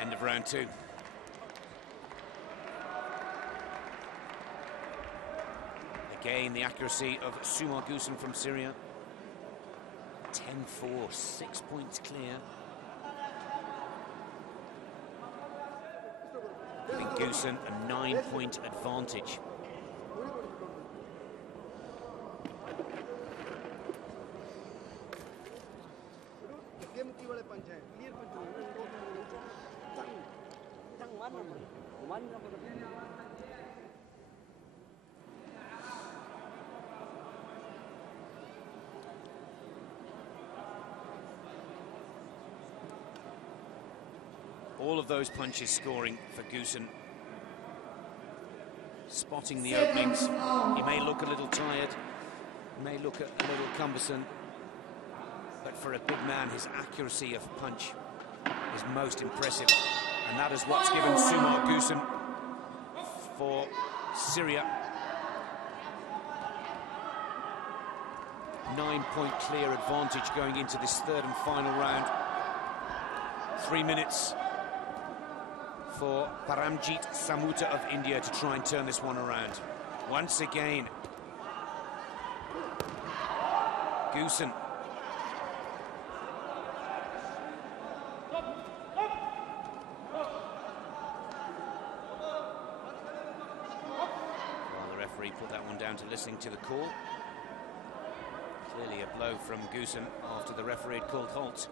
End of round two. Again, the accuracy of Sumar Goosen from Syria. 10-4, 6 points clear. Giving Goosen a 9-point advantage. All of those punches scoring for Goosen. Spotting the openings. He may look a little tired, may look a little cumbersome, but for a big man, his accuracy of punch is most impressive. And that is what's given Sumar Goosen for Syria 9-point clear advantage going into this third and final round. 3 minutes for Paramjit Samota of India to try and turn this one around. Once again, Goosen. Well, the referee put that one down to listening to the call. Clearly a blow from Goosen after the referee had called halt.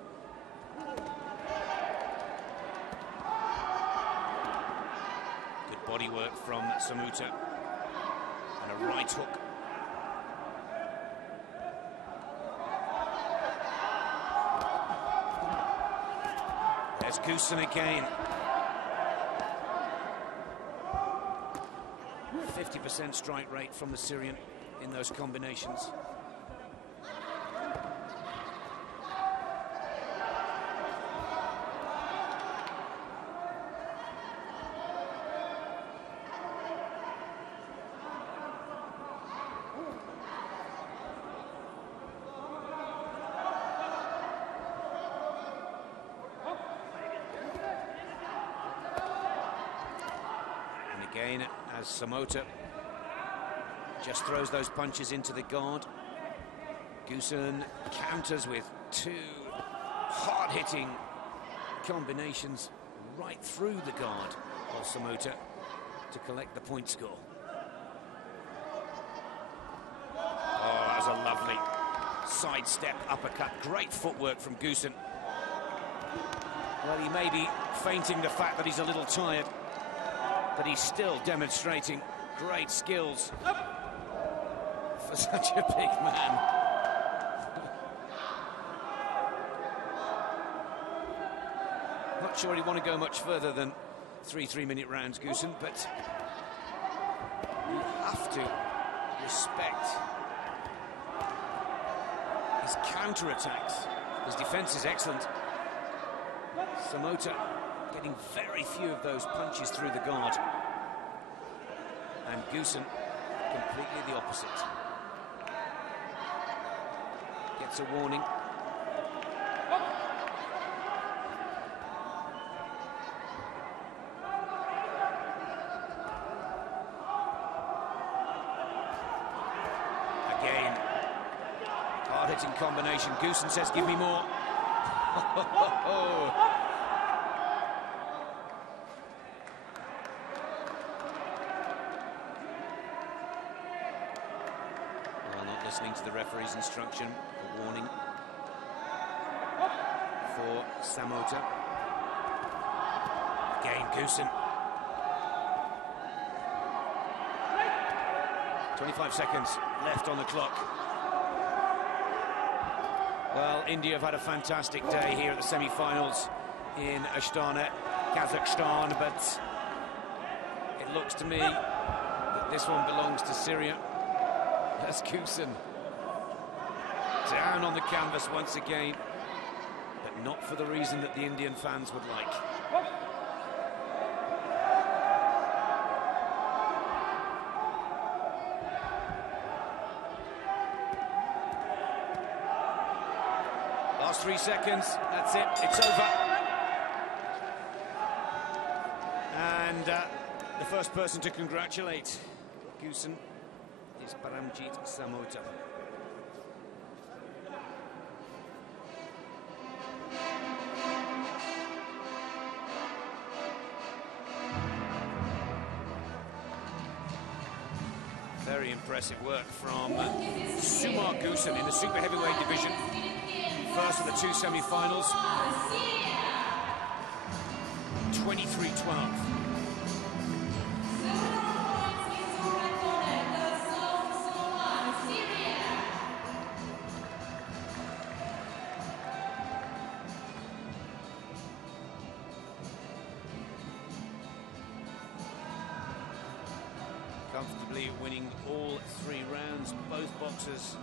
Body work from Samota and a right hook. There's Goosen again. 50% strike rate from the Syrian in those combinations. Again, as Samota just throws those punches into the guard, Goosen counters with two hard-hitting combinations right through the guard of Samota to collect the point score. Oh, that was a lovely sidestep uppercut. Great footwork from Goosen. Well, he may be feinting the fact that he's a little tired, but he's still demonstrating great skills for such a big man. Not sure he'd want to go much further than 3 3-minute rounds, Goosen, but you have to respect his counter-attacks. His defence is excellent. Samota getting very few of those punches through the guard. And Goosen completely the opposite. Gets a warning. again. Hard-hitting combination. Goosen says, give me more. Well, not listening to the referee's instruction. A warning for Samota. Again, Goosen. 25 seconds left on the clock. Well, India have had a fantastic day here at the semi-finals in Astana, Kazakhstan, but it looks to me that this one belongs to Syria. That's Goosen. Down on the canvas once again, but not for the reason that the Indian fans would like. Last 3 seconds, that's it, it's over. And the first person to congratulate Goosen is Paramjit Samota. Very impressive work from Sumar Goosen in the super heavyweight division. First of the two semi-finals. 23-12. Comfortably winning all 3 rounds. Both boxers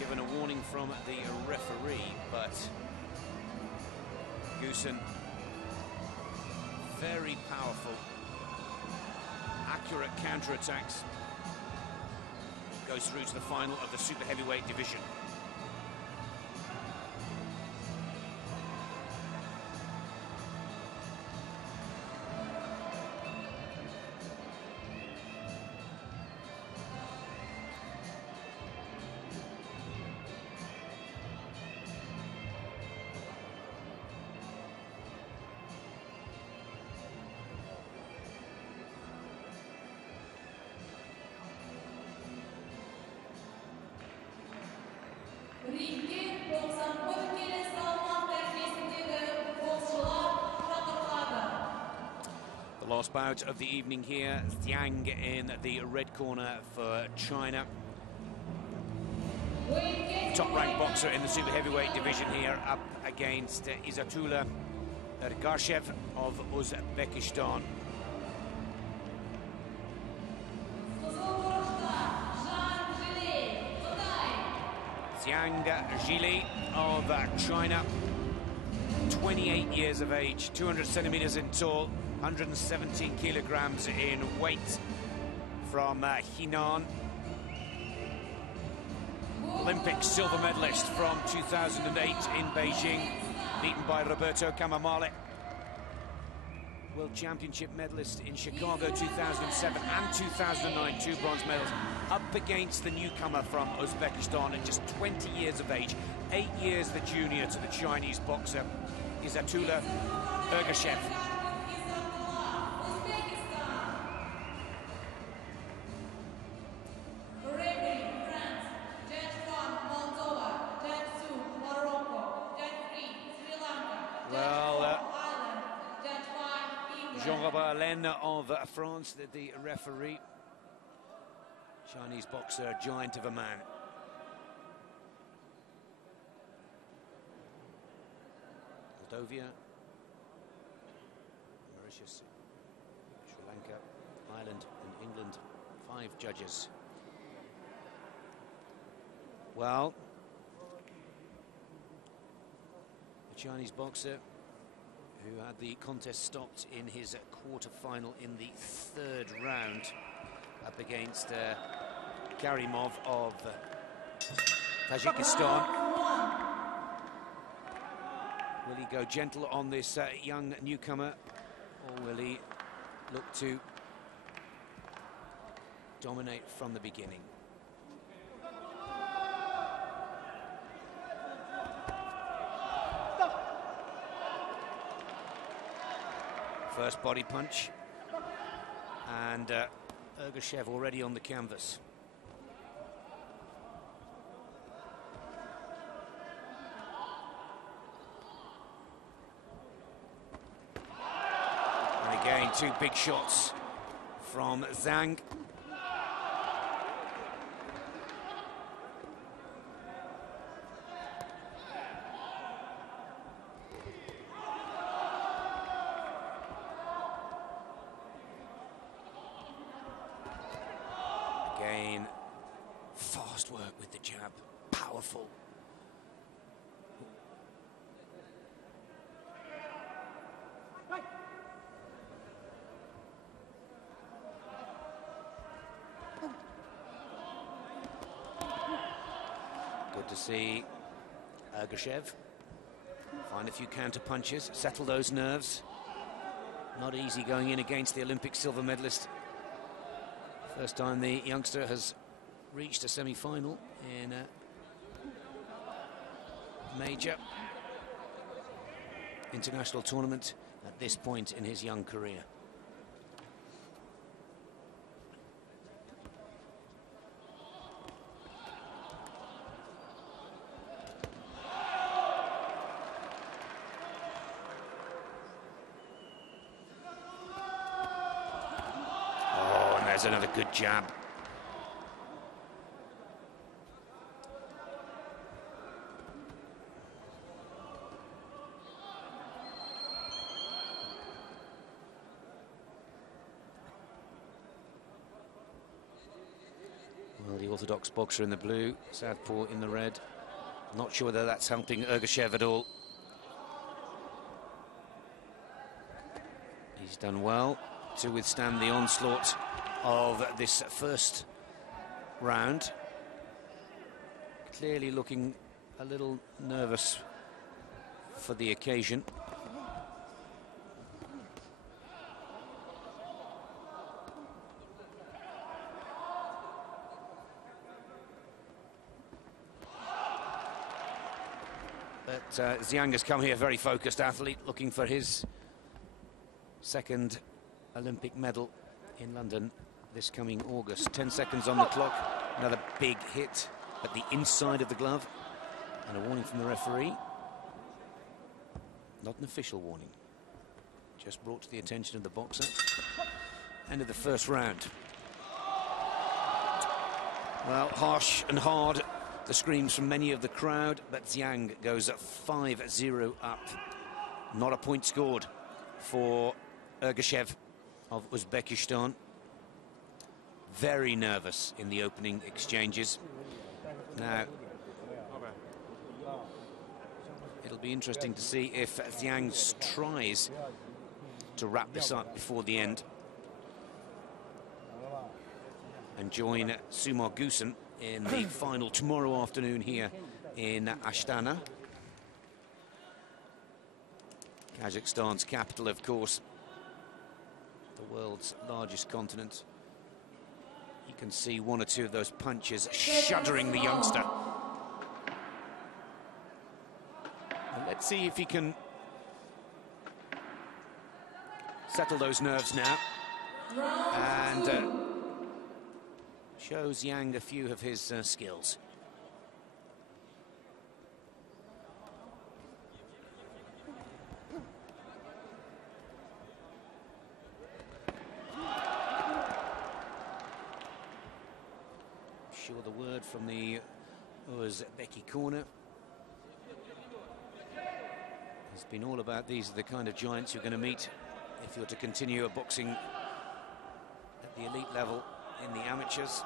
given a warning from the referee, but Goosen, very powerful, accurate counter-attacks, goes through to the final of the super heavyweight division. The last bout of the evening here, Jiang in the red corner for China. Top-ranked boxer in the super heavyweight division here, up against Izzatullah Ergashev of Uzbekistan. Jiang Zhili of China, 28 years of age, 200 centimeters in tall, 117 kilograms in weight, from Henan. Olympic silver medalist from 2008 in Beijing, beaten by Roberto Camamale. World Championship medalist in Chicago 2007 and 2009, 2 bronze medals, up against the newcomer from Uzbekistan at just 20 years of age, 8 years the junior to the Chinese boxer Izzatullah Ergashev. Of France, the referee. Chinese boxer, a giant of a man. Moldova, Mauritius, Sri Lanka, Ireland and England, 5 judges. Well, the Chinese boxer who had the contest stopped in his quarter-final in the 3rd round, up against Karimov of Tajikistan. Will he go gentle on this young newcomer, or will he look to dominate from the beginning? first body punch. And Ergashev already on the canvas. And again, two big shots from Zhang. Again, fast work with the jab, powerful. Good to see Ergashev find a few counter punches, settle those nerves. Not easy going in against the Olympic silver medalist. First time the youngster has reached a semi-final in a major international tournament at this point in his young career. There's another good jab. Well, the orthodox boxer in the blue, southpaw in the red. Not sure whether that's helping Ergashev at all. He's done well to withstand the onslaught of this first round. Clearly looking a little nervous for the occasion. But Zhang has come here very focused athlete, looking for his second Olympic medal in London this coming August. 10 seconds on the clock. Another big hit at the inside of the glove. And a warning from the referee. Not an official warning. Just brought to the attention of the boxer. End of the first round. Well, harsh and hard, the screams from many of the crowd, but Zhang goes 5-0 up. Not a point scored for Ergashev of Uzbekistan. Very nervous in the opening exchanges. Now, it'll be interesting to see if Zhang tries to wrap this up before the end and join Sumar Gusen in the final tomorrow afternoon here in Astana. Kazakhstan's capital, of course, the world's largest continent. You can see one or two of those punches shuddering the youngster. And let's see if he can settle those nerves now and show Zhang a few of his skills. Sure, the word from the Uzbeki corner has been all about these are the kind of giants you're going to meet if you're to continue a boxing at the elite level in the amateurs.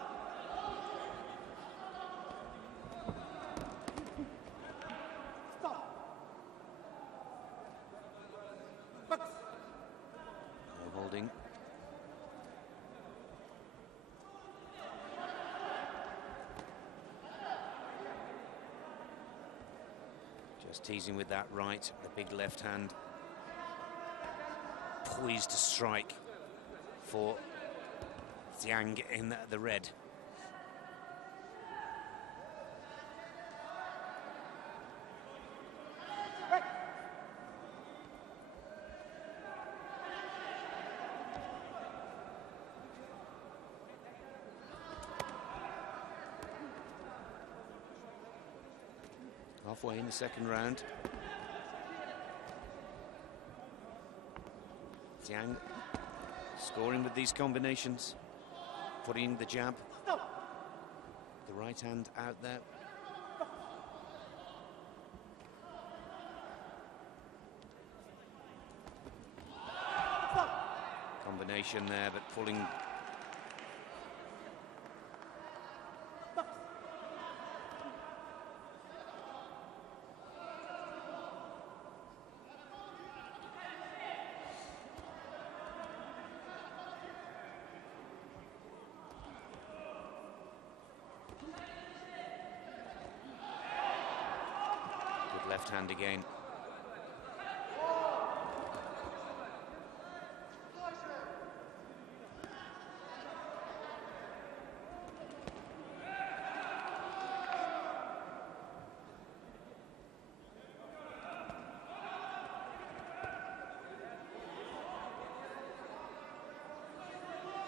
No holding. Just teasing with that right, the big left hand. Poised to strike for Zhang in the red. Halfway in the second round. Zhang scoring with these combinations, putting the jab, the right hand out there. Combination there, but pulling. Good left hand again.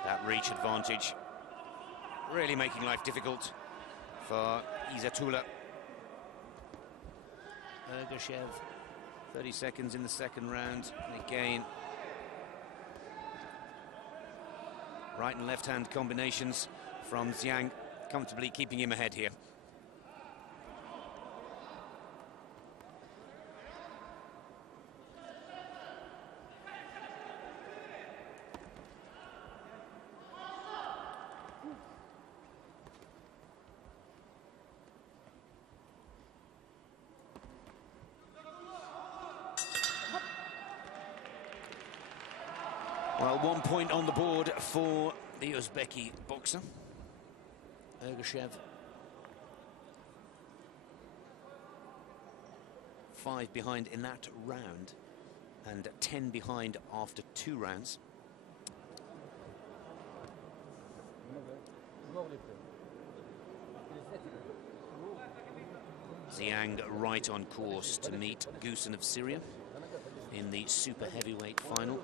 That reach advantage really making life difficult for Izatullah. Ergashev, 30 seconds in the second round. And again, right and left hand combinations from Zhang, comfortably keeping him ahead here. Well, 1 point on the board for the Uzbeki boxer, Ergashev. 5 behind in that round, and 10 behind after 2 rounds. Zhang right on course to meet Gusen of Syria in the super heavyweight final.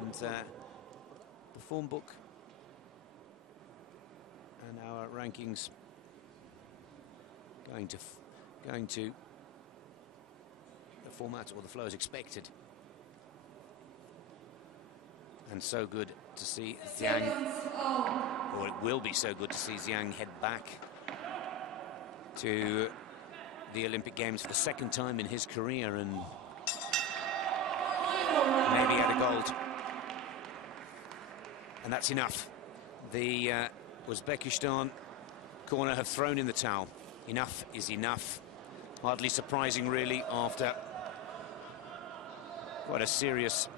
And the form book and our rankings going to the format or the flow as expected. And so good to see Zhang, or it will be so good to see Zhang head back to the Olympic Games for the 2nd time in his career and maybe at a gold. And that's enough. The Uzbekistan corner have thrown in the towel. Enough is enough. Hardly surprising, really, after quite a serious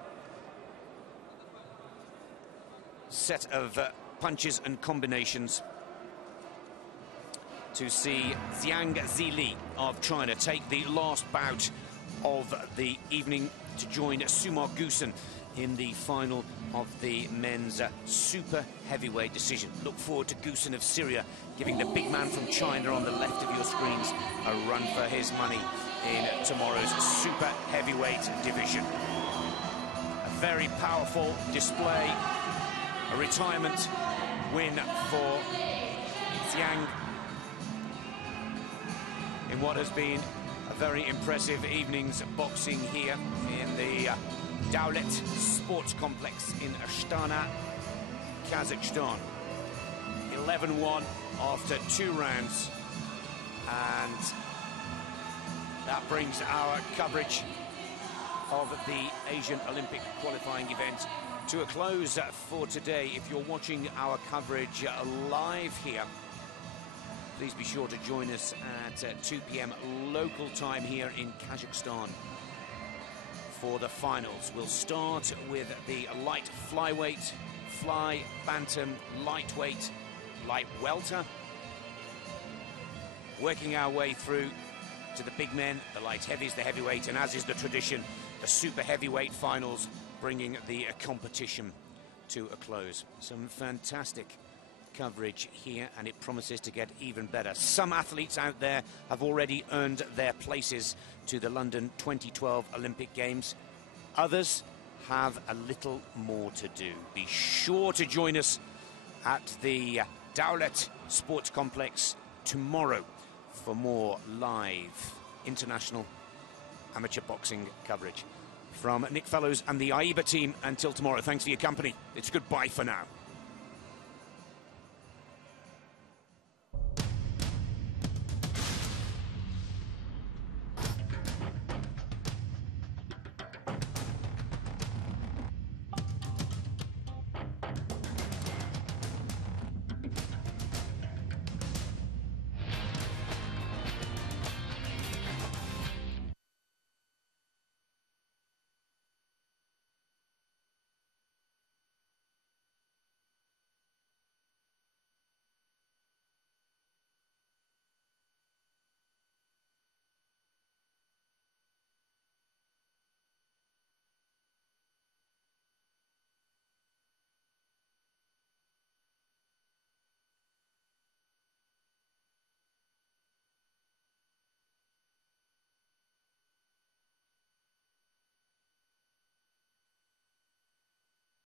set of punches and combinations, to see Zhang Zili of China take the last bout of the evening to join Sumar Gusen in the final of the men's super heavyweight decision. Look forward to Gusen of Syria giving the big man from China on the left of your screens a run for his money in tomorrow's super heavyweight division. A very powerful display, a retirement win for Zhang in what has been a very impressive evening's boxing here in the Daulat Sports Complex in Astana, Kazakhstan. 11-1 after 2 rounds, and that brings our coverage of the Asian Olympic qualifying event to a close for today. If you're watching our coverage live here, please be sure to join us at 2 p.m. local time here in Kazakhstan for the finals. We'll start with the light flyweight, fly, bantam, lightweight, light welter, working our way through to the big men, the light heavies, the heavyweight, and as is the tradition, the super heavyweight finals, bringing the competition to a close. Some fantastic coverage here, and it promises to get even better. Some athletes out there have already earned their places to the London 2012 Olympic Games. Others have a little more to do. Be sure to join us at the Daulat Sports Complex tomorrow for more live international amateur boxing coverage. From Nick Fellows and the AIBA team, until tomorrow, thanks for your company. It's goodbye for now.